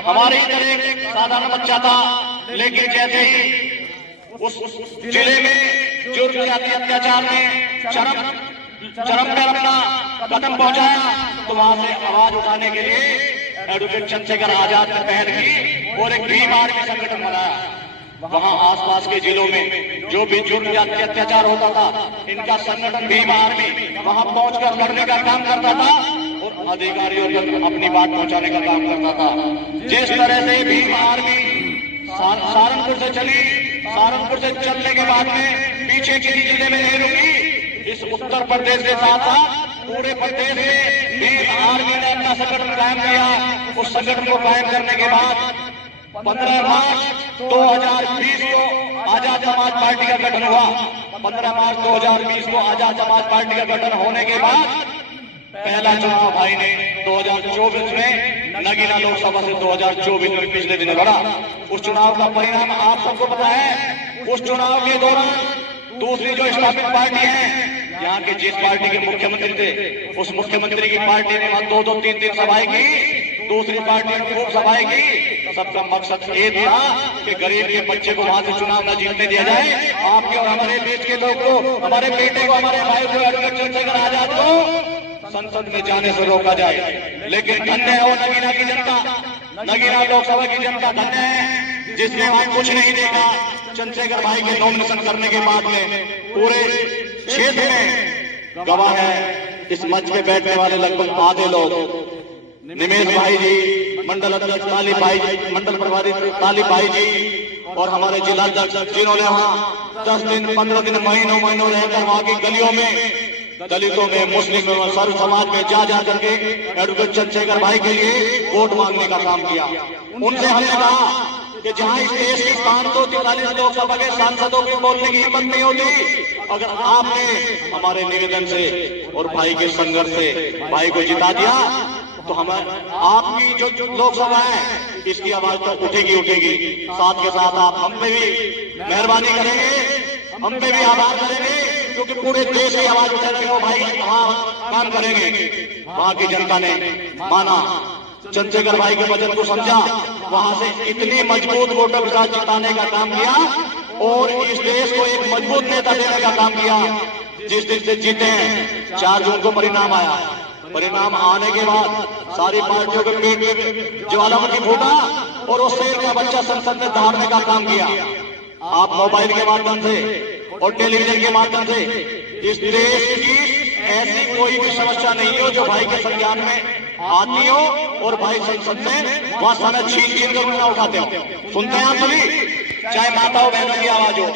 हमारे इधर एक साधारण बच्चा था, लेकिन जैसे ही उस जिले में जुर्म जाति अत्याचार में चरम पे अपना कदम पहुंचाया, तो वहां से आवाज उठाने के लिए एडवोकेट चंद्रशेखर आजाद ने पहल की और एक भीम आर्मी संगठन बनाया। वहां आसपास के जिलों में जो भी जुर्म जाति अत्याचार होता था, इनका संगठन भीम आर्मी वहां पहुंचकर करने का काम करता था और अधिकारियों तक अपनी बात पहुंचाने का काम करता था। जिस तरह से भीम आर्मी सहारनपुर से चली, सहारनपुर से चलने के बाद में पीछे किसी जिले में नहीं रुकी, इस उत्तर प्रदेश के साथ साथ पूरे प्रदेश में भीम आर्मी ने अपना संगठन कायम किया। उस संगठन को कायम करने के बाद 15 मार्च 2020 को आजाद समाज पार्टी का गठन हुआ। 15 मार्च 2020 को आजाद समाज पार्टी का गठन होने के बाद पहला चुनाव भाई ने 2024 में नगीना लोकसभा से 2024 में पिछले दिन लड़ा। उस चुनाव का परिणाम आप सबको पता है। उस चुनाव के दौरान दूसरी जो स्थापित पार्टी है, यहाँ के जिस पार्टी के मुख्यमंत्री थे, उस मुख्यमंत्री की पार्टी ने वहां 2-2, 3-3 सभाएं की। दूसरी पार्टी ने खूब सभाएं की। सबका मकसद ये था कि गरीब के बच्चे को वहां से चुनाव न जीतने दिया जाए। आपके और हमारे देश के लोग को, हमारे बेटे को, हमारे भाई को, एडवोकेट चंद्रशेखर आजाद को संसद में जाने से रोका जाए। लेकिन धन्य है वो नगीना की जनता, नगीना लोकसभा की जनता धन्य है जिसने वहां कुछ नहीं देखा। चंद्रशेखर भाई के नॉमिनेशन करने के बाद में पूरे क्षेत्र में गवाह है। इस मंच पे बैठने वाले लगभग आधे लोग, निमेश भाई जी, मंडल अध्यक्ष तालिब भाई, मंडल प्रभारी तालिब भाई जी और हमारे जिला अध्यक्ष, जिन्होंने वहां 10 दिन, 15 दिन, महीनों रहकर वहां की गलियों में, दलितों में, मुस्लिमों में, सर्व समाज में जा करके एडवोकेट चंद्रशेखर भाई के लिए वोट मांगने का काम किया। उनसे हमने कहा कि जहां इस देश की 543 लोकसभा के सांसदों की बोलने की हिम्मत नहीं होती, अगर आपने हमारे निवेदन से और भाई के संघर्ष से भाई को जिता दिया तो हम आपकी जो लोकसभा है इसकी आवाज तो उठेगी। साथ के साथ आप हम पे भी मेहरबानी करेंगे, हम पे भी आभार करेंगे, क्योंकि पूरे देश की आवाज उठाने को भाई वहां काम करेंगे। वहां की जनता ने माना, चंद्रशेखर भाई के वचन को समझा, वहां से इतनी मजबूत वोटों के साथ जिताने का काम किया और इस देश को एक मजबूत नेता देने का काम किया। जिस दिन से जीते हैं 4 जून को परिणाम आया। परिणाम आने के बाद सारी पार्टियों के पेट में ज्वालामुखी फूटा और उस शेर का बच्चा संसद में दहाड़ने का काम किया। आप मोबाइल के माध्यम से और टेलीविजन के माध्यम से इस देश की ऐसी कोई भी समस्या नहीं हो जो भाई के संज्ञान में आती हो और भाई संसद में वहां समय छीन कर उठना उठाते हो। सुनते हैं आप सभी, चाहे माताओं बहनों की आवाज हो,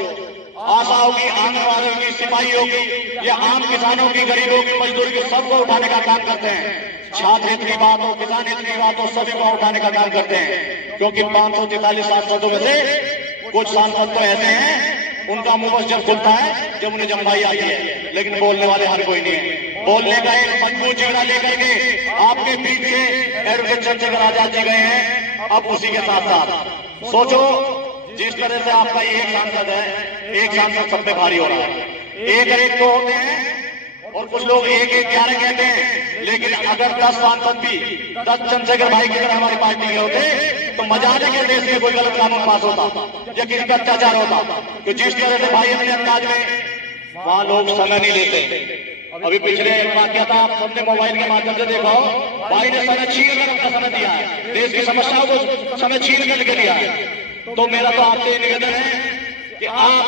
आशा होगी, आंगनबाड़ियों की, सिपाहियों की या आम किसानों की, गरीबों की, मजदूर की, सबको उठाने का काम करते हैं। छात्र हित की बात हो, किसान हित की बात हो, सभी को उठाने का काम करते हैं। क्योंकि 543 सांसदों में से कुछ सांसद तो ऐसे हैं उनका मुंह बस जब खुलता है जब उन्हें जम्बाई आती है, लेकिन बोलने वाले हर कोई नहीं है। बोलने का एक मजबूत जिगरा लेकर के आपके बीच से एडवोकेट चंद्रशेखर आजाद जी गए हैं। अब उसी के साथ साथ सोचो, जिस तरह से आपका एक सांसद है, एक सांसद सब पे भारी हो रहा है। एक तो होते हैं और कुछ लोग 1-1-11 कहते हैं, लेकिन अगर 10 सांसद भी 10 चंद्रशेखर भाई की तरह हमारी पार्टी के होते तो मजा आ जाए देश में कोई गलत कानून पास होता या किसी का अत्याचार होता। तो जिस तरह से भाई अपने अंदाज में, वहां लोग समय नहीं लेते। अभी पिछले एक वाक्य था, आप सबने मोबाइल के माध्यम से देखा हो, भाई ने समय छीन कर अपना समय दिया है, देश की समस्याओं को समय छीन कर लिख दिया है। तो मेरा तो आपसे निवेदन है कि आप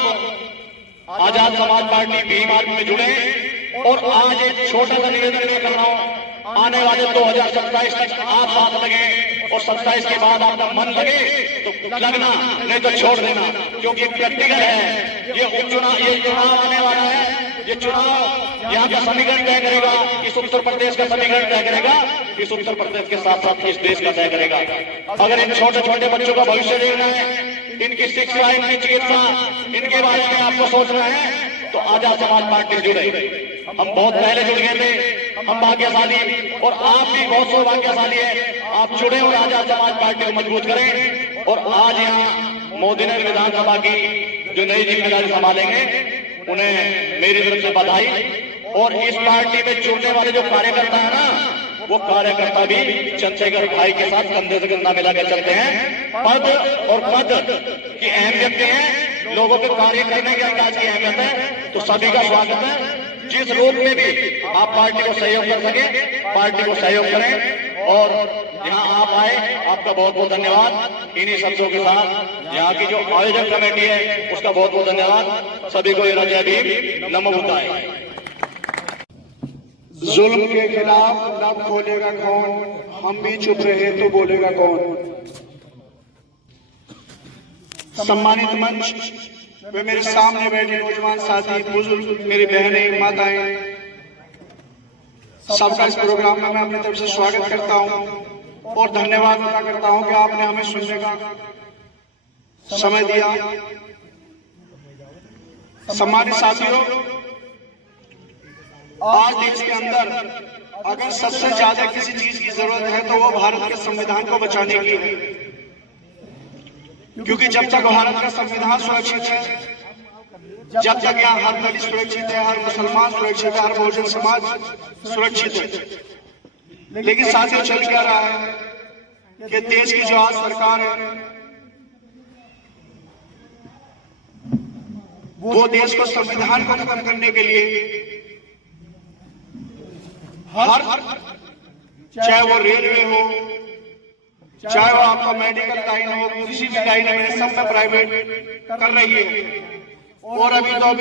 आजाद समाज पार्टी भीम आर्मी में जुड़े और आज एक छोटा सा निवेदन मैं कर रहा हूं, आने वाले 2027 तक आप साथ लगे और 27 के बाद आपका मन लगे तो लगना, नहीं तो छोड़ देना, क्योंकि प्रैक्टिकल है। ये चुनाव आने वाला है, ये चुनाव यहाँ का समीकरण तय करेगा, इस उत्तर प्रदेश का समीकरण तय करेगा, इस उत्तर प्रदेश के साथ साथ इस देश का तय करेगा। अगर इन छोटे छोटे बच्चों का भविष्य देखना है, इनकी शिक्षा, इनकी चिकित्सा, इनके बारे में आपको सोचना है, तो आजाद समाज पार्टी जुड़े। हम बहुत पहले जुड़ गए थे, हम भाग्यशाली और आप भी बहुत सौभाग्यशाली है, आप जुड़े और आजाद समाज पार्टी को मजबूत करें। और आज यहाँ मोदी नगर विधानसभा की जो नई जिम्मेदारी संभालेंगे उन्हें मेरी तरफ से बधाई। और इस पार्टी में जुड़ने वाले जो कार्यकर्ता है ना, वो कार्यकर्ता भी चंद्रशेखर भाई के साथ कंधे से कंधा मिलाकर चलते हैं। पद और पद की अहमियत है, लोगों के कार्य करने के अंदाज की अहमियत है। तो सभी का स्वागत है, जिस रूप में भी आप पार्टी को सहयोग कर सके, पार्टी को सहयोग करें। और यहाँ आप आए, आपका बहुत बहुत धन्यवाद। इन्हीं शब्दों के साथ यहाँ की जो आयोजक कमेटी है उसका बहुत बहुत धन्यवाद। सभी को जय भीम, नमो बुद्धाय। जुल्म के खिलाफ लब खोलेगा कौन, हम भी चुप रहे तो बोलेगा कौन। सम्मानित मंच वे मेरे सामने बैठे नौजवान साथी, बुजुर्ग, मेरी बहनें, माताएं, सबका इस प्रोग्राम में मैं अपनी तरफ से स्वागत करता हूं और धन्यवाद अदा करता हूं कि आपने हमें सुनने का समय दिया। सम्मानित साथियों, आज देश के अंदर अगर सबसे ज्यादा किसी चीज की जरूरत है तो वो भारत के संविधान को बचाने की है, क्योंकि जब तक भारत का संविधान सुरक्षित है, जब तक यहाँ हर दलित सुरक्षित है, हर मुसलमान सुरक्षित है, हर बहुजन समाज सुरक्षित है। लेकिन साथियों, चल क्या रहा है कि देश की जो आज सरकार है वो देश को संविधान को खत्म करने के लिए हर चाहे वो रेलवे हो, चाहे वो आपका मेडिकल लाइन हो, किसी भी लाइन में सब में प्राइवेट कर रही है। और अभी तो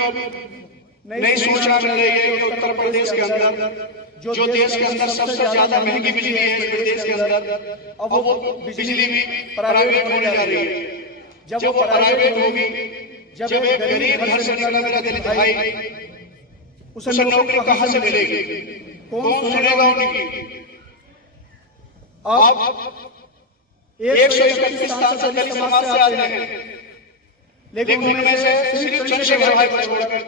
नई सूचना मिल रही है कि उत्तर प्रदेश के अंदर जो देश के अंदर सबसे ज्यादा महंगी बिजली है इस प्रदेश के अंदर, अब वो बिजली भी प्राइवेट होने जा रही है। जब वो प्राइवेट होगी, जब एक गरीब घर से निकला मेरा दिल भाई, उसे नौकरी कहां से मिलेगी, कौन सुनेगा उनकी? अब 131 सांसद दलित समाज से आते हैं, लेकिन उनमें से सिर्फ चंद्रशेखर भाई को छोड़कर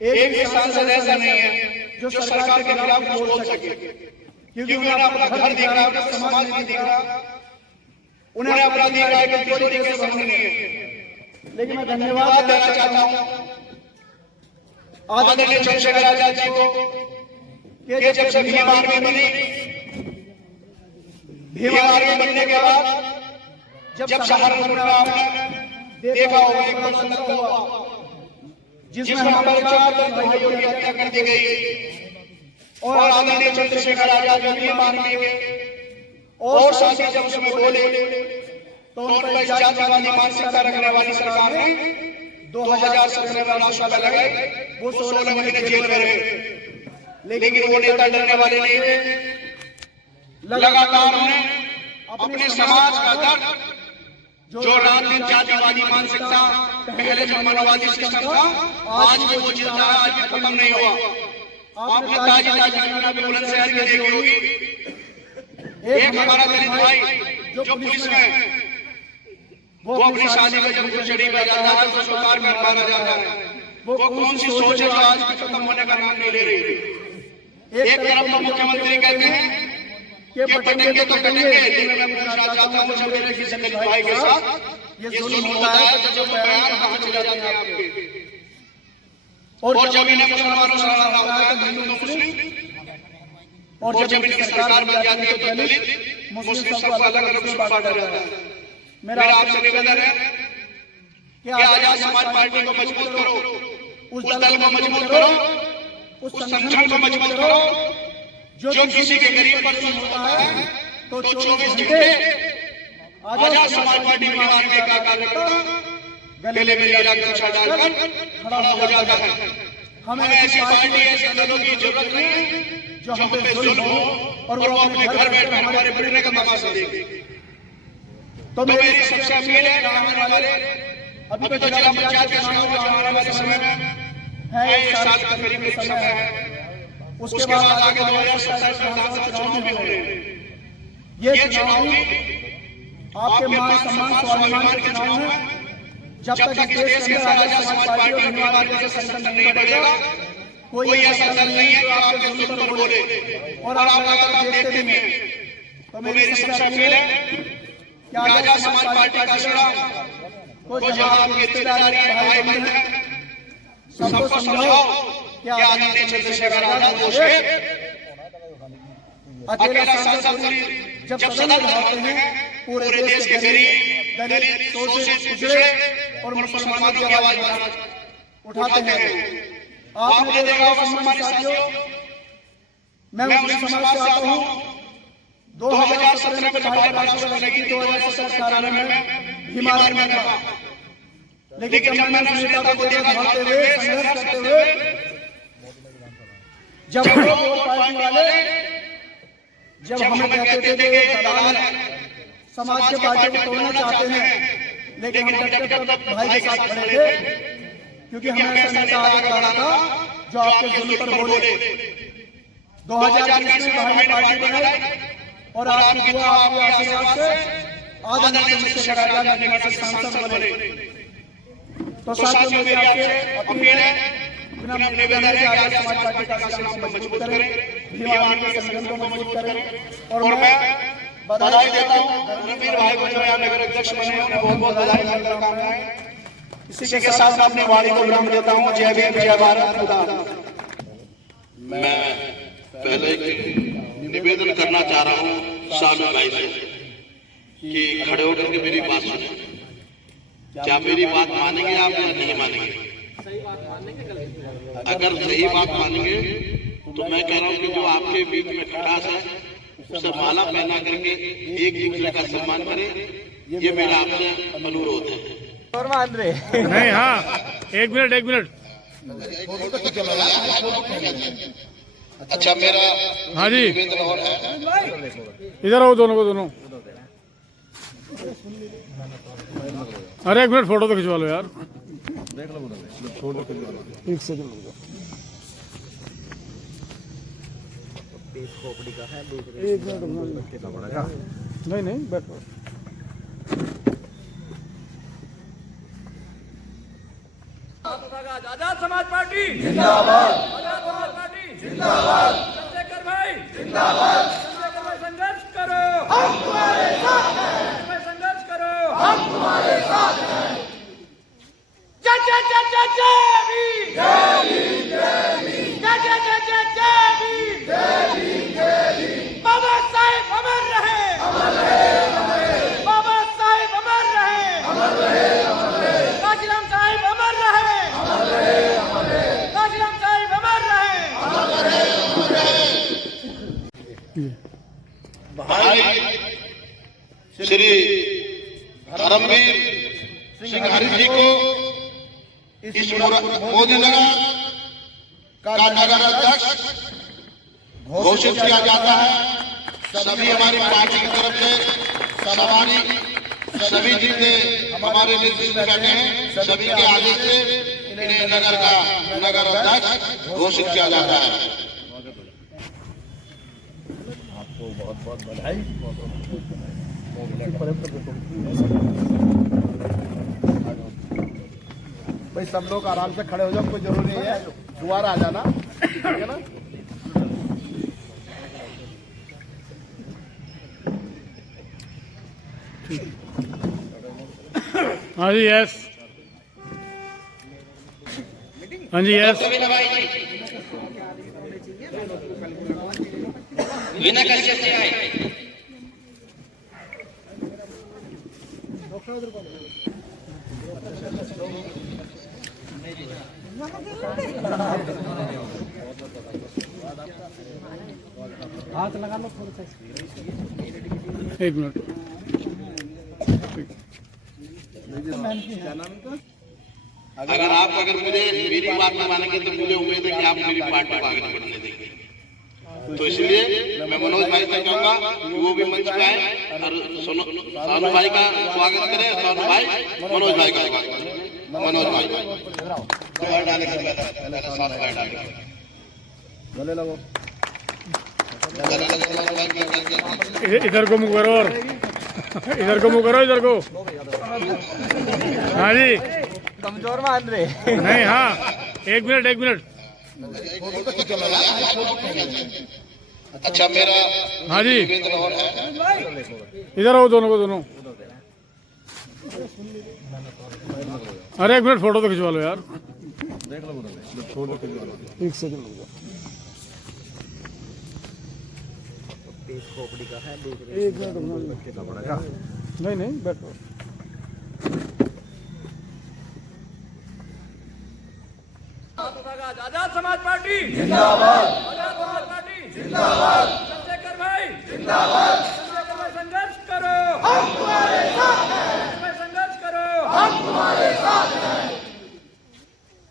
एक भी सांसद ऐसा नहीं है जो सरकार के खिलाफ कुछ बोल सके, क्योंकि उन्हें अपना घर दिख रहा है, अपना समाज नहीं दिख रहा, उन्हें अपना दिख रहा है कि चोरी कैसे बननी है। लेकिन मैं धन्यवाद देना चाहता हूं आदरणीय चंद्रशेखर आजाद जी को कि जब से भीम आर्मी बनी, भीम आर्मी बनने के बाद जब सहारनपुर में आपने देखा होगा एक दंगा हुआ जिसमें हमारे 4 भाइयों की हत्या कर दी गई, और आदरणीय चंद्रशेखर आजाद जी भीम आर्मी के और साथी जब उसमें बोले तो उन पर जातिवादी मानसिकता रखने वाली सरकार ने 2017 में राष्ट्रपति लगाए, वो 16 महीने जेल में रहे। लेकिन वो नेता डरने वाले नहीं थे, लगातार उन्हें अपने समाज का दर्द, जो रात दिन जातिवादी मानसिकता, पहले जो मनोवादी सिस्टम था, आज भी वो चलता है, आज भी खत्म नहीं हुआ। आपने ताजी घटना भी बुलंदशहर में देखी होगी। एक हमारा दलित भाई जो पुलिस में वो अपनी शादी में जब शरीक आ जाता है तो स्वीकार कर मारा जाता है। वो कौन सी सोच है जो आज भी खत्म होने का नाम नहीं ले रही? एक तरफ तो मुख्यमंत्री कहते हैं कि पटेंगे तो कटेंगे, लेकिन मैं पूछना चाहता हूं जब मेरे किसी दलित भाई के साथ ये जुल्म होता है तो जो बयान कहां चले जाते हैं आपके? और जब इन्हें मुसलमानों से लड़ना होता है तो हिंदू मुस्लिम, और जब इनकी सरकार बन जाती है तो दलित मुस्लिम सबको अलग अलग रूप में बांटा जाता है। मेरा आपसे निवेदन है कि आजाद समाज पार्टी को मजबूत करो, उस दल को मजबूत करो, उस संगठन को मजबूत करो जो किसी के गरीब पर जुल्म होता है तो 24 घंटे आजाद समाज पार्टी भीम आर्मी का कार्यकर्ता गले में नीला गमछा डालकर खड़ा हो जाता है। हमें ऐसी पार्टी, ऐसे दलों की जरूरत नहीं है जो हम पे जुल्म हो और वो अपने घर बैठकर हमारे बढ़ने का तमाशा देखे। तो मेरी सबसे अपील है, आने वाले अभी तो जिला पंचायत के चुनाव में आने वाले समय है, 1 साल का करीब समय है, उसके बाद आगे 2027 विधानसभा चुनाव भी होंगे। ये चुनाव भी आपके मान सम्मान स्वाभिमान के चुनाव है। जब तक इस देश के अंदर आजाद समाज पार्टी और भीम आर्मी जैसा संगठन नहीं बढ़ेगा, कोई ऐसा दल नहीं है जो आपके जुल्म पर बोले, और आप लगातार देखते भी हैं। तो मेरी सबसे अपील है कि आजाद समाज पार्टी का चुनाव को जहां आपकी इत्तेदारी है, भाई बहन है, सबको समझाओ कि आदरणीय चंद्रशेखर आजाद दोष है। अकेला सांसद जब सदन में होते हैं, पूरे देश के गरीब, दलित, शोषित, पिछड़े और मुसलमानों की आवाज उठाते हैं। आपने देखा होगा सम्मानित साथियों, मैं मुस्लिम समाज से आता हूँ। 2017 में भाई राष्ट्रपति लगी, 2017 में भीम आर्मी में था। लेकिन जब मैंने उस नेता को देखा भागते हुए, संघर्ष करते हुए, जब वो पार्टी वाले जब हमें कहते थे कि दलाल समाज के पार्टी को तोड़ना चाहते हैं, लेकिन हम डटकर भाई के साथ खड़े थे, क्योंकि हमें ऐसा नेता आगे बढ़ा था जो आपके जुल्म पर बोले। 2020 में भाई पार्टी बनाई और आपकी दुआ आपके आशीर्वाद से आदरणीय चंद्रशेखर आजाद नगर से सांसद बने। तो साथियों मेरी आपसे अपील है, निवेदन है कि आजाद समाज पार्टी का संगठन को मजबूत करें, दीवान के संगठन को मजबूत करें। और मैं बधाई देता हूँ रणवीर भाई को जो यहाँ नगर अध्यक्ष बने, उन्हें बहुत बहुत बधाई देता हूँ। इसी के साथ मैं अपनी वाणी को विराम देता हूँ। जय भीम, जय भारत, खुदा। मैं पहले निवेदन करना चाह रहा हूँ शामिल भाई से कि खड़े होकर के मेरी बात सुने। क्या मेरी बात मानेंगे आप या नहीं मानेंगे? अगर सही बात मानेंगे तो मैं कह रहा हूँ कि जो आपके बीच में खटास है उसे माला पहना करके एक दूसरे का सम्मान करें, ये मेरा आपसे अनुरोध है। नहीं, हाँ, एक मिनट अच्छा, मेरा हाँ जी, निवेदन और है। इधर आओ दोनों को, दोनों। अरे एक मिनट फोटो तो खिंचवा लो यार। एक सेकंड नहीं बैठो। आजाद समाज पार्टी जिंदाबाद, आजाद समाज पार्टी जिंदाबाद, चंद्रशेखर भाई जिंदाबाद, चंद्रशेखर भाई संघर्ष करो, हम तुम्हारे साथ हैं, संघर्ष करो, हम तुम्हारे साथ हैं। जय जय जय जय जय भीम, जय भीम, जय भीम, जय जय जय जय जय भीम, जय भीम, जय भीम। बाबा साहेब अमर रहे, अमर रहे, अमर रहे। बाबा साहेब अमर रहे, अमर रहे, अमर रहे। काशीराम साहेब अमर रहे, अमर रहे, अमर रहे। काशीराम साहेब अमर रहे, अमर रहे, अमर रहे। भाई श्री धर्मवीर सिंह हरि जी को इस मोदी नगर का नगर अध्यक्ष घोषित किया जाता है। सभी हमारी पार्टी की तरफ से सभी जितने हमारे नेतृत्व में बैठे हैं, सभी के आदेश से इन्हें नगर का नगर अध्यक्ष घोषित किया जाता है। आपको बहुत बहुत बधाई। भाई सब लोग आराम से खड़े हो जाओ, कोई जरूरी नहीं है, दोबारा आ जाना, ठीक है ना। हाँ जी, यस, हाँ जी, यस। बिना कैसे से आए हाथ लगा लो थोड़ा सा। एक मिनट। अगर मुझे मेरी बात न मानेंगे तो मुझे उम्मीद है कि आप मेरी पार्टी को आगे बढ़ने देंगे। तो इसलिए मैं मनोज भाई से कहूँगा कि वो भी मंच पे आए और सानू भाई का स्वागत करें। सानू भाई, मनोज भाई का स्वागत करें। मनोज भाई इधर को मुँह करो, और इधर को मुँह करो, इधर को। हाँ जी, कमजोर मान रहे नहीं, हाँ, एक मिनट। अच्छा, मेरा हाँ जी, निवेदन और है। इधर आओ दोनों को, दोनों। अरे एक मिनट फोटो तो खिंचवा लो यार। एक सेकंड नहीं बैठो। आजाद समाज पार्टी जिंदाबाद, आजाद समाज पार्टी जिंदाबाद, चंद्रशेखर भाई जिंदाबाद, चंद्रशेखर भाई संघर्ष करो, हम तुम्हारे साथ हैं, संघर्ष करो, हम तुम्हारे साथ हैं।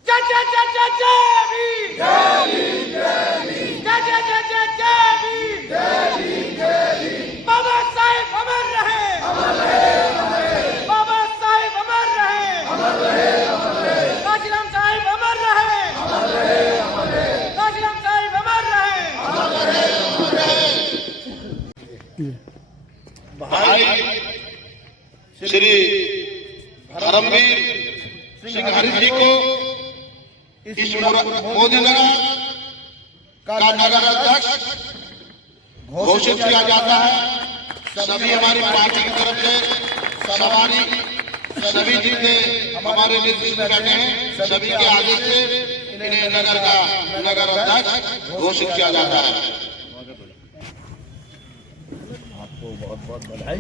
जय जय जय जय जय भीम, जय भीम, जय भीम, जय जय जय जय जय भीम, जय भीम, जय भीम। बाबा साहेब अमर रहे, अमर रहे, अमर रहे। बाबा साहेब अमर रहे, अमर रहे, अमर रहे। काशीराम साहेब अमर रहे, अमर रहे, अमर रहे। काशीराम साहेब अमर रहे, अमर रहे। भाई श्री धर्मवीर सिंह हरि जी को इस मोदी नगर का नगर अध्यक्ष घोषित किया जाता है। सभी हमारी पार्टी की तरफ से सभी जितने हमारे नेतृत्व में बैठे हैं सभी के आदेश से इन्हें नगर का नगर अध्यक्ष घोषित किया जाता है। आपको बहुत बहुत बधाई।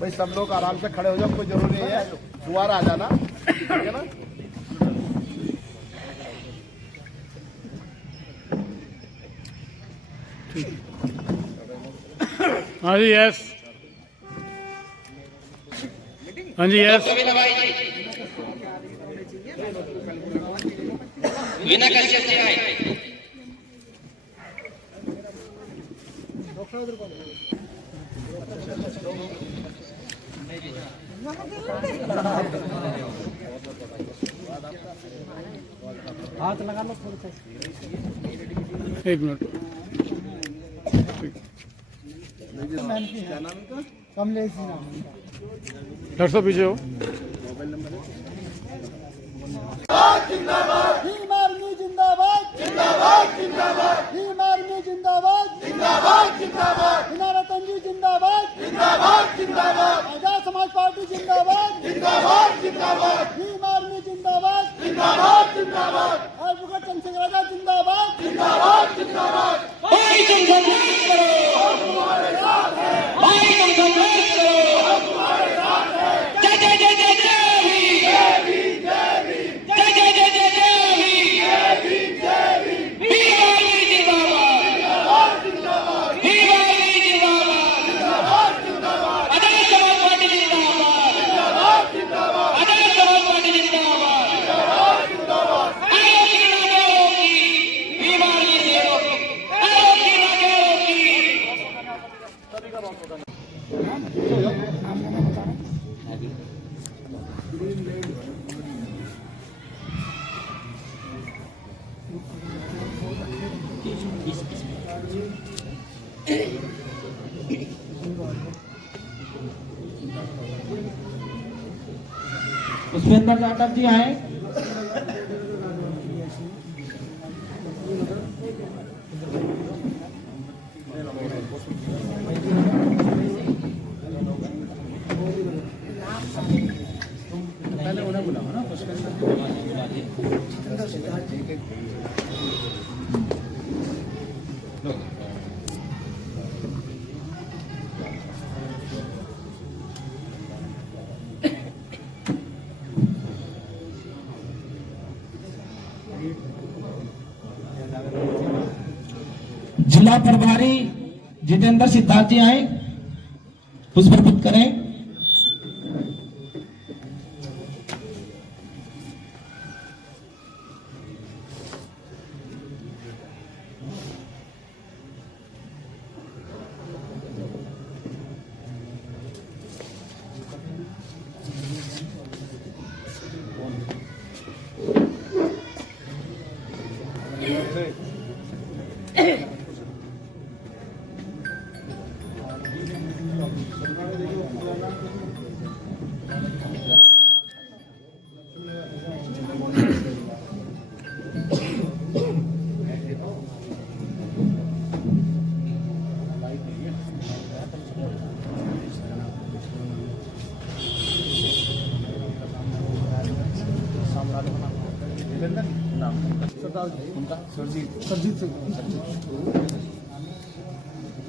भाई सब लोग आराम से खड़े हो जाओ, कोई जरूरी नहीं है, दोबारा आ जाना, ठीक है ना। हाँ जी यस, हाँ जी यस। बिना कश्यप जी आए। हाथ लगा लो थोड़ा सा। एक मिनट। कमलेश जी नाम। डॉक्टर साहब पीछे हो। भीम आर्मी जिंदाबाद जिंदाबाद जिंदाबाद। भीम आर्मी जिंदाबाद जिंदाबाद जिंदाबाद। बिना रतन जी जिंदाबाद जिंदाबाद जिंदाबाद। आजाद समाज पार्टी जिंदाबाद जिंदाबाद जिंदाबाद। भीम आर्मी जिंदाबाद जिंदाबाद जिंदाबाद। एडवोकेट चंद्रशेखर आजाद जिंदाबाद जिंदाबाद जिंदाबाद। भाई तुम संघर्ष करो, हम तुम्हारे साथ हैं। भाई तुम संघर्ष करो, हम तुम्हारे साथ हैं। जय जय जय जय जय भीम, जय भीम, जय भीम, जय जय जय जय जय भीम, जय भीम, जय भीम। भीम आर्मी जिंदाबाद जिंदाबाद। भीम आर्मी जिंदाबाद जिंदाबाद। आजाद समाज पार्टी जिंदाबाद जिंदाबाद। आजाद समाज पार्टी जिंदाबाद जिंदाबाद। आरोपी ना रोकी, भीम आर्मी से रोकी, आरोपी ना पुष्पेंद्र जाटव जी आए। पहले उन्हें बुलाओ ना, जिला प्रभारी जितेंद्र सिद्धार्थ जी आए, पुष्प अर्पित करें।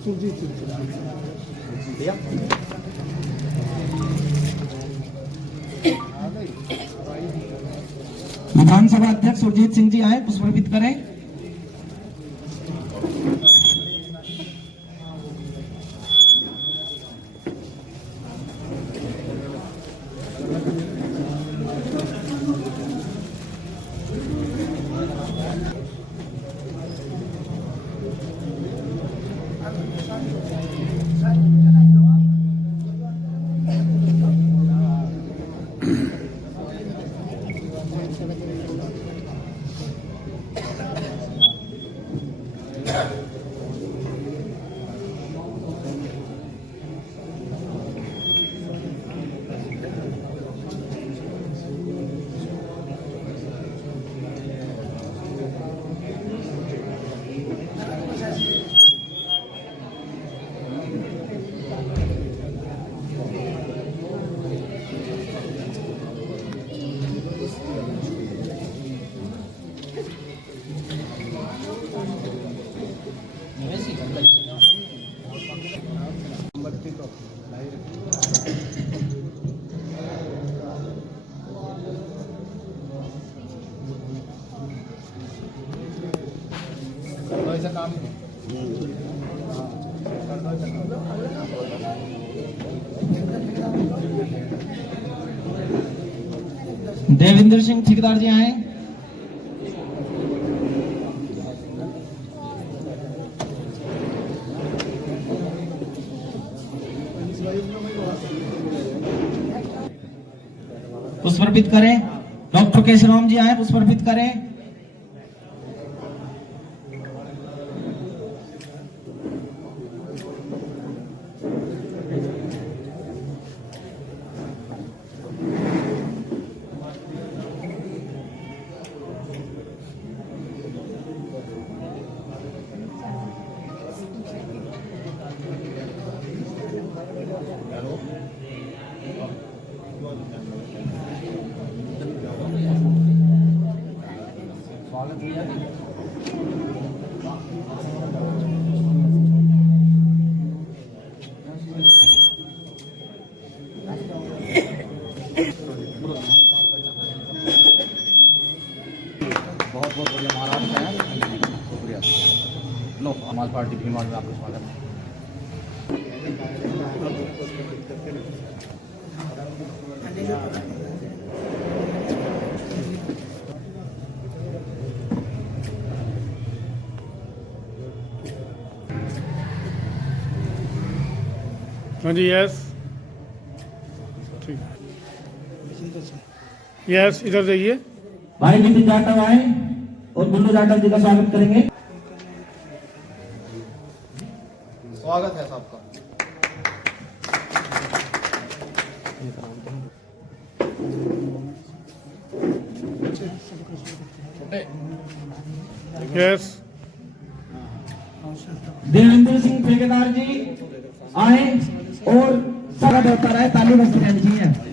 सुरजीत विधानसभा अध्यक्ष सुरजीत सिंह जी आए, पुष्प अर्पित करें। देवेंद्र सिंह ठेकेदार जी आए। पुष्प अर्पित करें। डॉक्टर केशराम जी आए, पुष्प अर्पित करें। बहुत बहुत बढ़िया महाराष्ट्र है, शुक्रिया। लो हमारी पार्टी की में आपको स्वागत है। हाँ जी, यस ठीक, यस इधर जाइए। भाई बिपिन जाटव आए और गुल्लू जाटव जी का स्वागत करेंगे। स्वागत है सबका। यस देवेंद्र सिंह ठेकेदार जी आए और स्वागत होता रहे, ताली बजती रहनी चाहिए।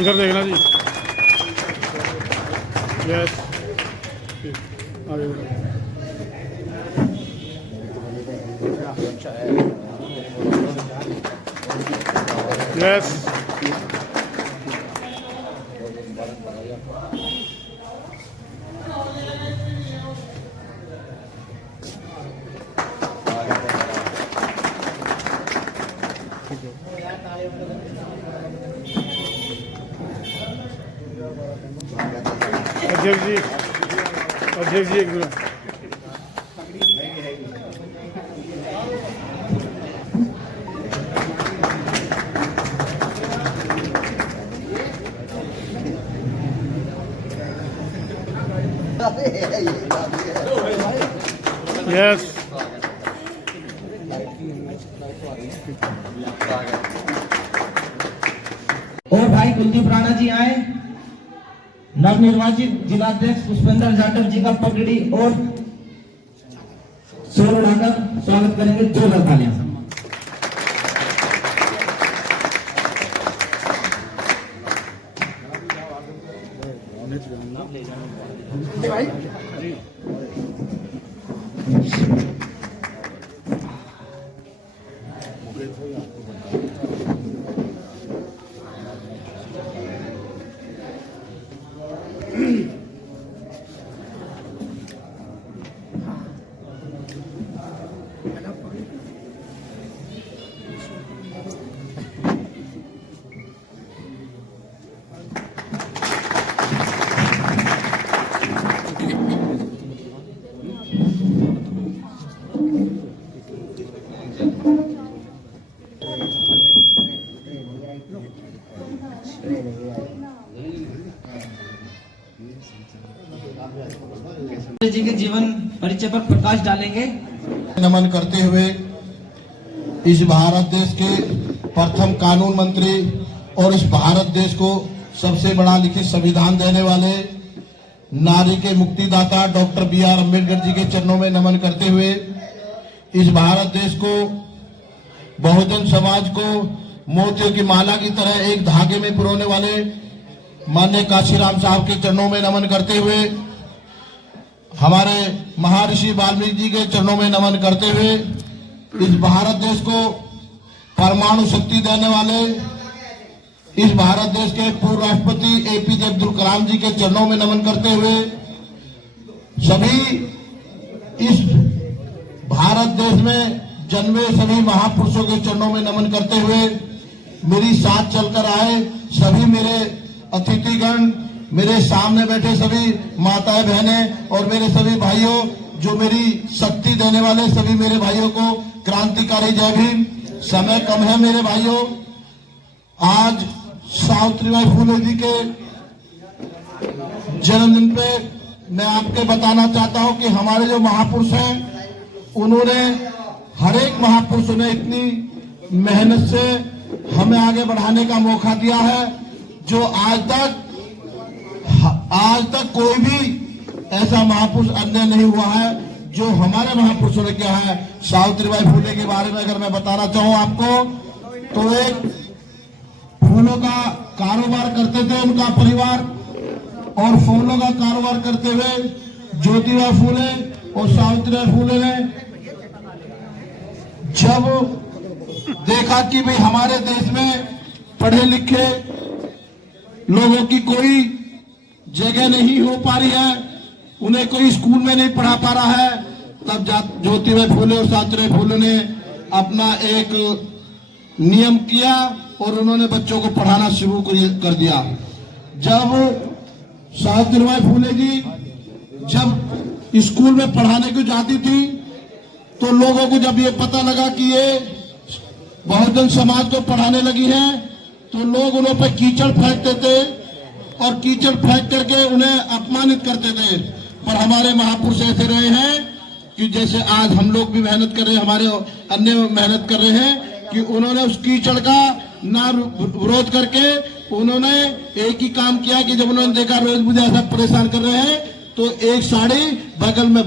इधर देखना जी। यस ठीक, आगे बढ़ो। यस अध्यक्ष जी एक मिनट। यस और भाई कुलदीप राणा जी आए। नवनिर्वाचित जिलाध्यक्ष पुष्पेंद्र जाटव जी का पगड़ी और शोर उड़ाकर स्वागत करेंगे। जोरदार तालियां। जी के जीवन परिचय पर प्रकाश डालेंगे। नमन करते हुए इस भारत देश के प्रथम कानून मंत्री और इस भारत देश को सबसे बड़ा लिखित संविधान देने वाले नारी के मुक्तिदाता डॉक्टर B.R. अम्बेडकर जी के चरणों में नमन करते हुए इस भारत देश को, बहुजन समाज को मोतियों की माला की तरह एक धागे में पिरोने वाले माननीय काशीराम साहब के चरणों में नमन करते हुए, हमारे महर्षि वाल्मीकि जी के चरणों में नमन करते हुए इस भारत देश को परमाणु शक्ति देने वाले इस भारत देश के पूर्व राष्ट्रपति APJ अब्दुल कलाम जी के चरणों में नमन करते हुए, सभी इस भारत देश में जन्मे सभी महापुरुषों के चरणों में नमन करते हुए, मेरी साथ चलकर आए सभी मेरे अतिथिगण, मेरे सामने बैठे सभी माताएं बहनें और मेरे सभी भाइयों, जो मेरी शक्ति देने वाले सभी मेरे भाइयों को क्रांतिकारी जय भीम। समय कम है मेरे भाइयों, आज सावित्रीबाई फुले जी के जन्मदिन पे मैं आपके बताना चाहता हूं कि हमारे जो महापुरुष हैं, उन्होंने हर एक महापुरुष ने इतनी मेहनत से हमें आगे बढ़ाने का मौका दिया है, जो आज तक कोई भी ऐसा महापुरुष अन्य नहीं हुआ है जो हमारे महापुरुषों ने किया है। सावित्रीबाई फुले के बारे में अगर मैं बताना चाहूं आपको, तो एक फूलों का कारोबार करते थे उनका परिवार, और फूलों का कारोबार करते हुए ज्योतिबा फूले और सावित्रीबाई फुले ने जब देखा कि भाई हमारे देश में पढ़े लिखे लोगों की कोई जगह नहीं हो पा रही है, उन्हें कोई स्कूल में नहीं पढ़ा पा रहा है, तब ज्योतिबा फुले और सावित्रीबाई फुले ने अपना एक नियम किया और उन्होंने बच्चों को पढ़ाना शुरू कर दिया। जब सावित्रीबाई फुले जी जब स्कूल में पढ़ाने को जाती थी, तो लोगों को जब ये पता लगा कि ये बहुजन समाज को पढ़ाने लगी है, तो लोग उन्हें पर कीचड़ फेंकते थे और कीचड़ फेंक करके उन्हें अपमानित करते थे। पर हमारे महापुरुष ऐसे रहे हैं कि जैसे आज हम लोग भी मेहनत कर रहे हैं, हमारे अन्य मेहनत कर रहे हैं, कि उन्होंने उस कीचड़ का ना विरोध करके उन्होंने एक ही काम किया कि जब उन्होंने देखा रोज मुझे ऐसा परेशान कर रहे हैं, तो एक साड़ी बगल में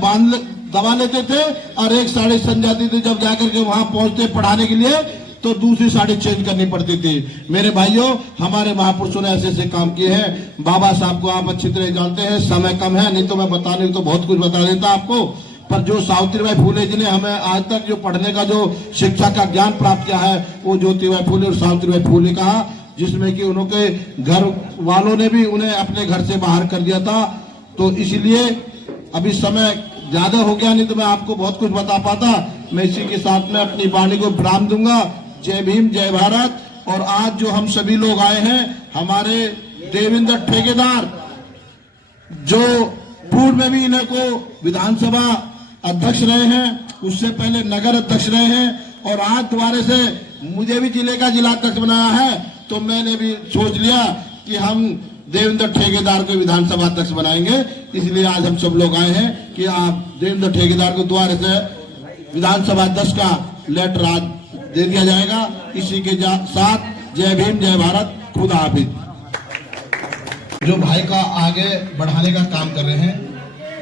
दबा लेते थे और एक साड़ी सन जाती थी। जब जाकर के वहां पहुंचते पढ़ाने के लिए, तो दूसरी साड़ी चेंज करनी पड़ती थी। मेरे भाइयों, हमारे महापुरुषों ने ऐसे ऐसे काम किए हैं। बाबा साहब को आप अच्छी तरह जानते हैं, समय कम है, नहीं तो मैं बताने तो बहुत कुछ बता देता आपको। पर जो सावित्रीबाई फुले जी ने हमें आज तक जो पढ़ने का जो शिक्षा का ज्ञान प्राप्त किया है, वो ज्योतिबा फुले और सावित्रीबाई फुले का, जिसमें कि उनके घर वालों ने भी उन्हें अपने घर से बाहर कर दिया था। तो इसलिए अभी समय ज्यादा हो गया, नहीं तो मैं आपको बहुत कुछ बता पाता। मैं इसी के साथ में अपनी वाणी को विराम दूंगा। जय भीम, जय भारत। और आज जो हम सभी लोग आए हैं, हमारे देवेंद्र ठेकेदार, जो पूर्व में भी इन्हें को विधानसभा अध्यक्ष रहे हैं, उससे पहले नगर अध्यक्ष रहे हैं, और आज दोबारा से मुझे भी जिले का जिला अध्यक्ष बनाया है, तो मैंने भी सोच लिया कि हम देवेंद्र ठेकेदार को विधानसभा अध्यक्ष बनाएंगे। इसलिए आज हम सब लोग आए हैं कि आप देवेंद्र ठेकेदार को दोबारा से विधानसभा अध्यक्ष का लेटर आज दे दिया जाएगा। इसी के साथ जय भीम, जय भारत, खुदा हाफिज। जो भाई का आगे बढ़ाने का काम कर रहे हैं,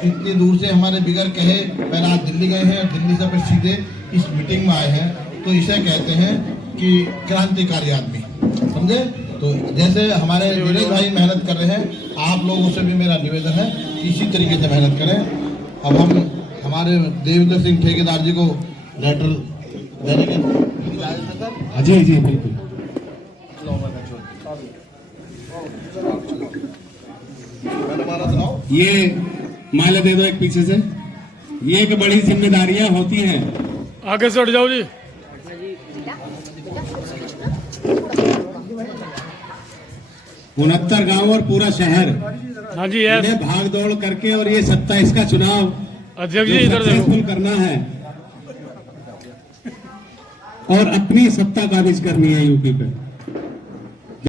इतनी दूर से हमारे बिगर कहे पहले आज दिल्ली गए हैं, दिल्ली से फिर सीधे इस मीटिंग में आए हैं, तो इसे कहते हैं कि क्रांतिकारी आदमी, समझे। तो जैसे हमारे विनय भाई मेहनत कर रहे हैं, आप लोगों से भी मेरा निवेदन है कि इसी तरीके से मेहनत करें। अब हम हमारे देवेंद्र सिंह ठेकेदार जी को लेटर देने के। जी जी बिल्कुल। ये माला दे दो एक पीछे से। ये एक बड़ी जिम्मेदारियां होती हैं। आगे से हट जाओ जी। 69 गांव और पूरा शहर, हाँ जी, यस, भाग दौड़ करके और ये 27 का चुनाव अध्यक्ष जी इधर देखो करना है और अपनी सत्ता काबिज करनी है यूपी पे।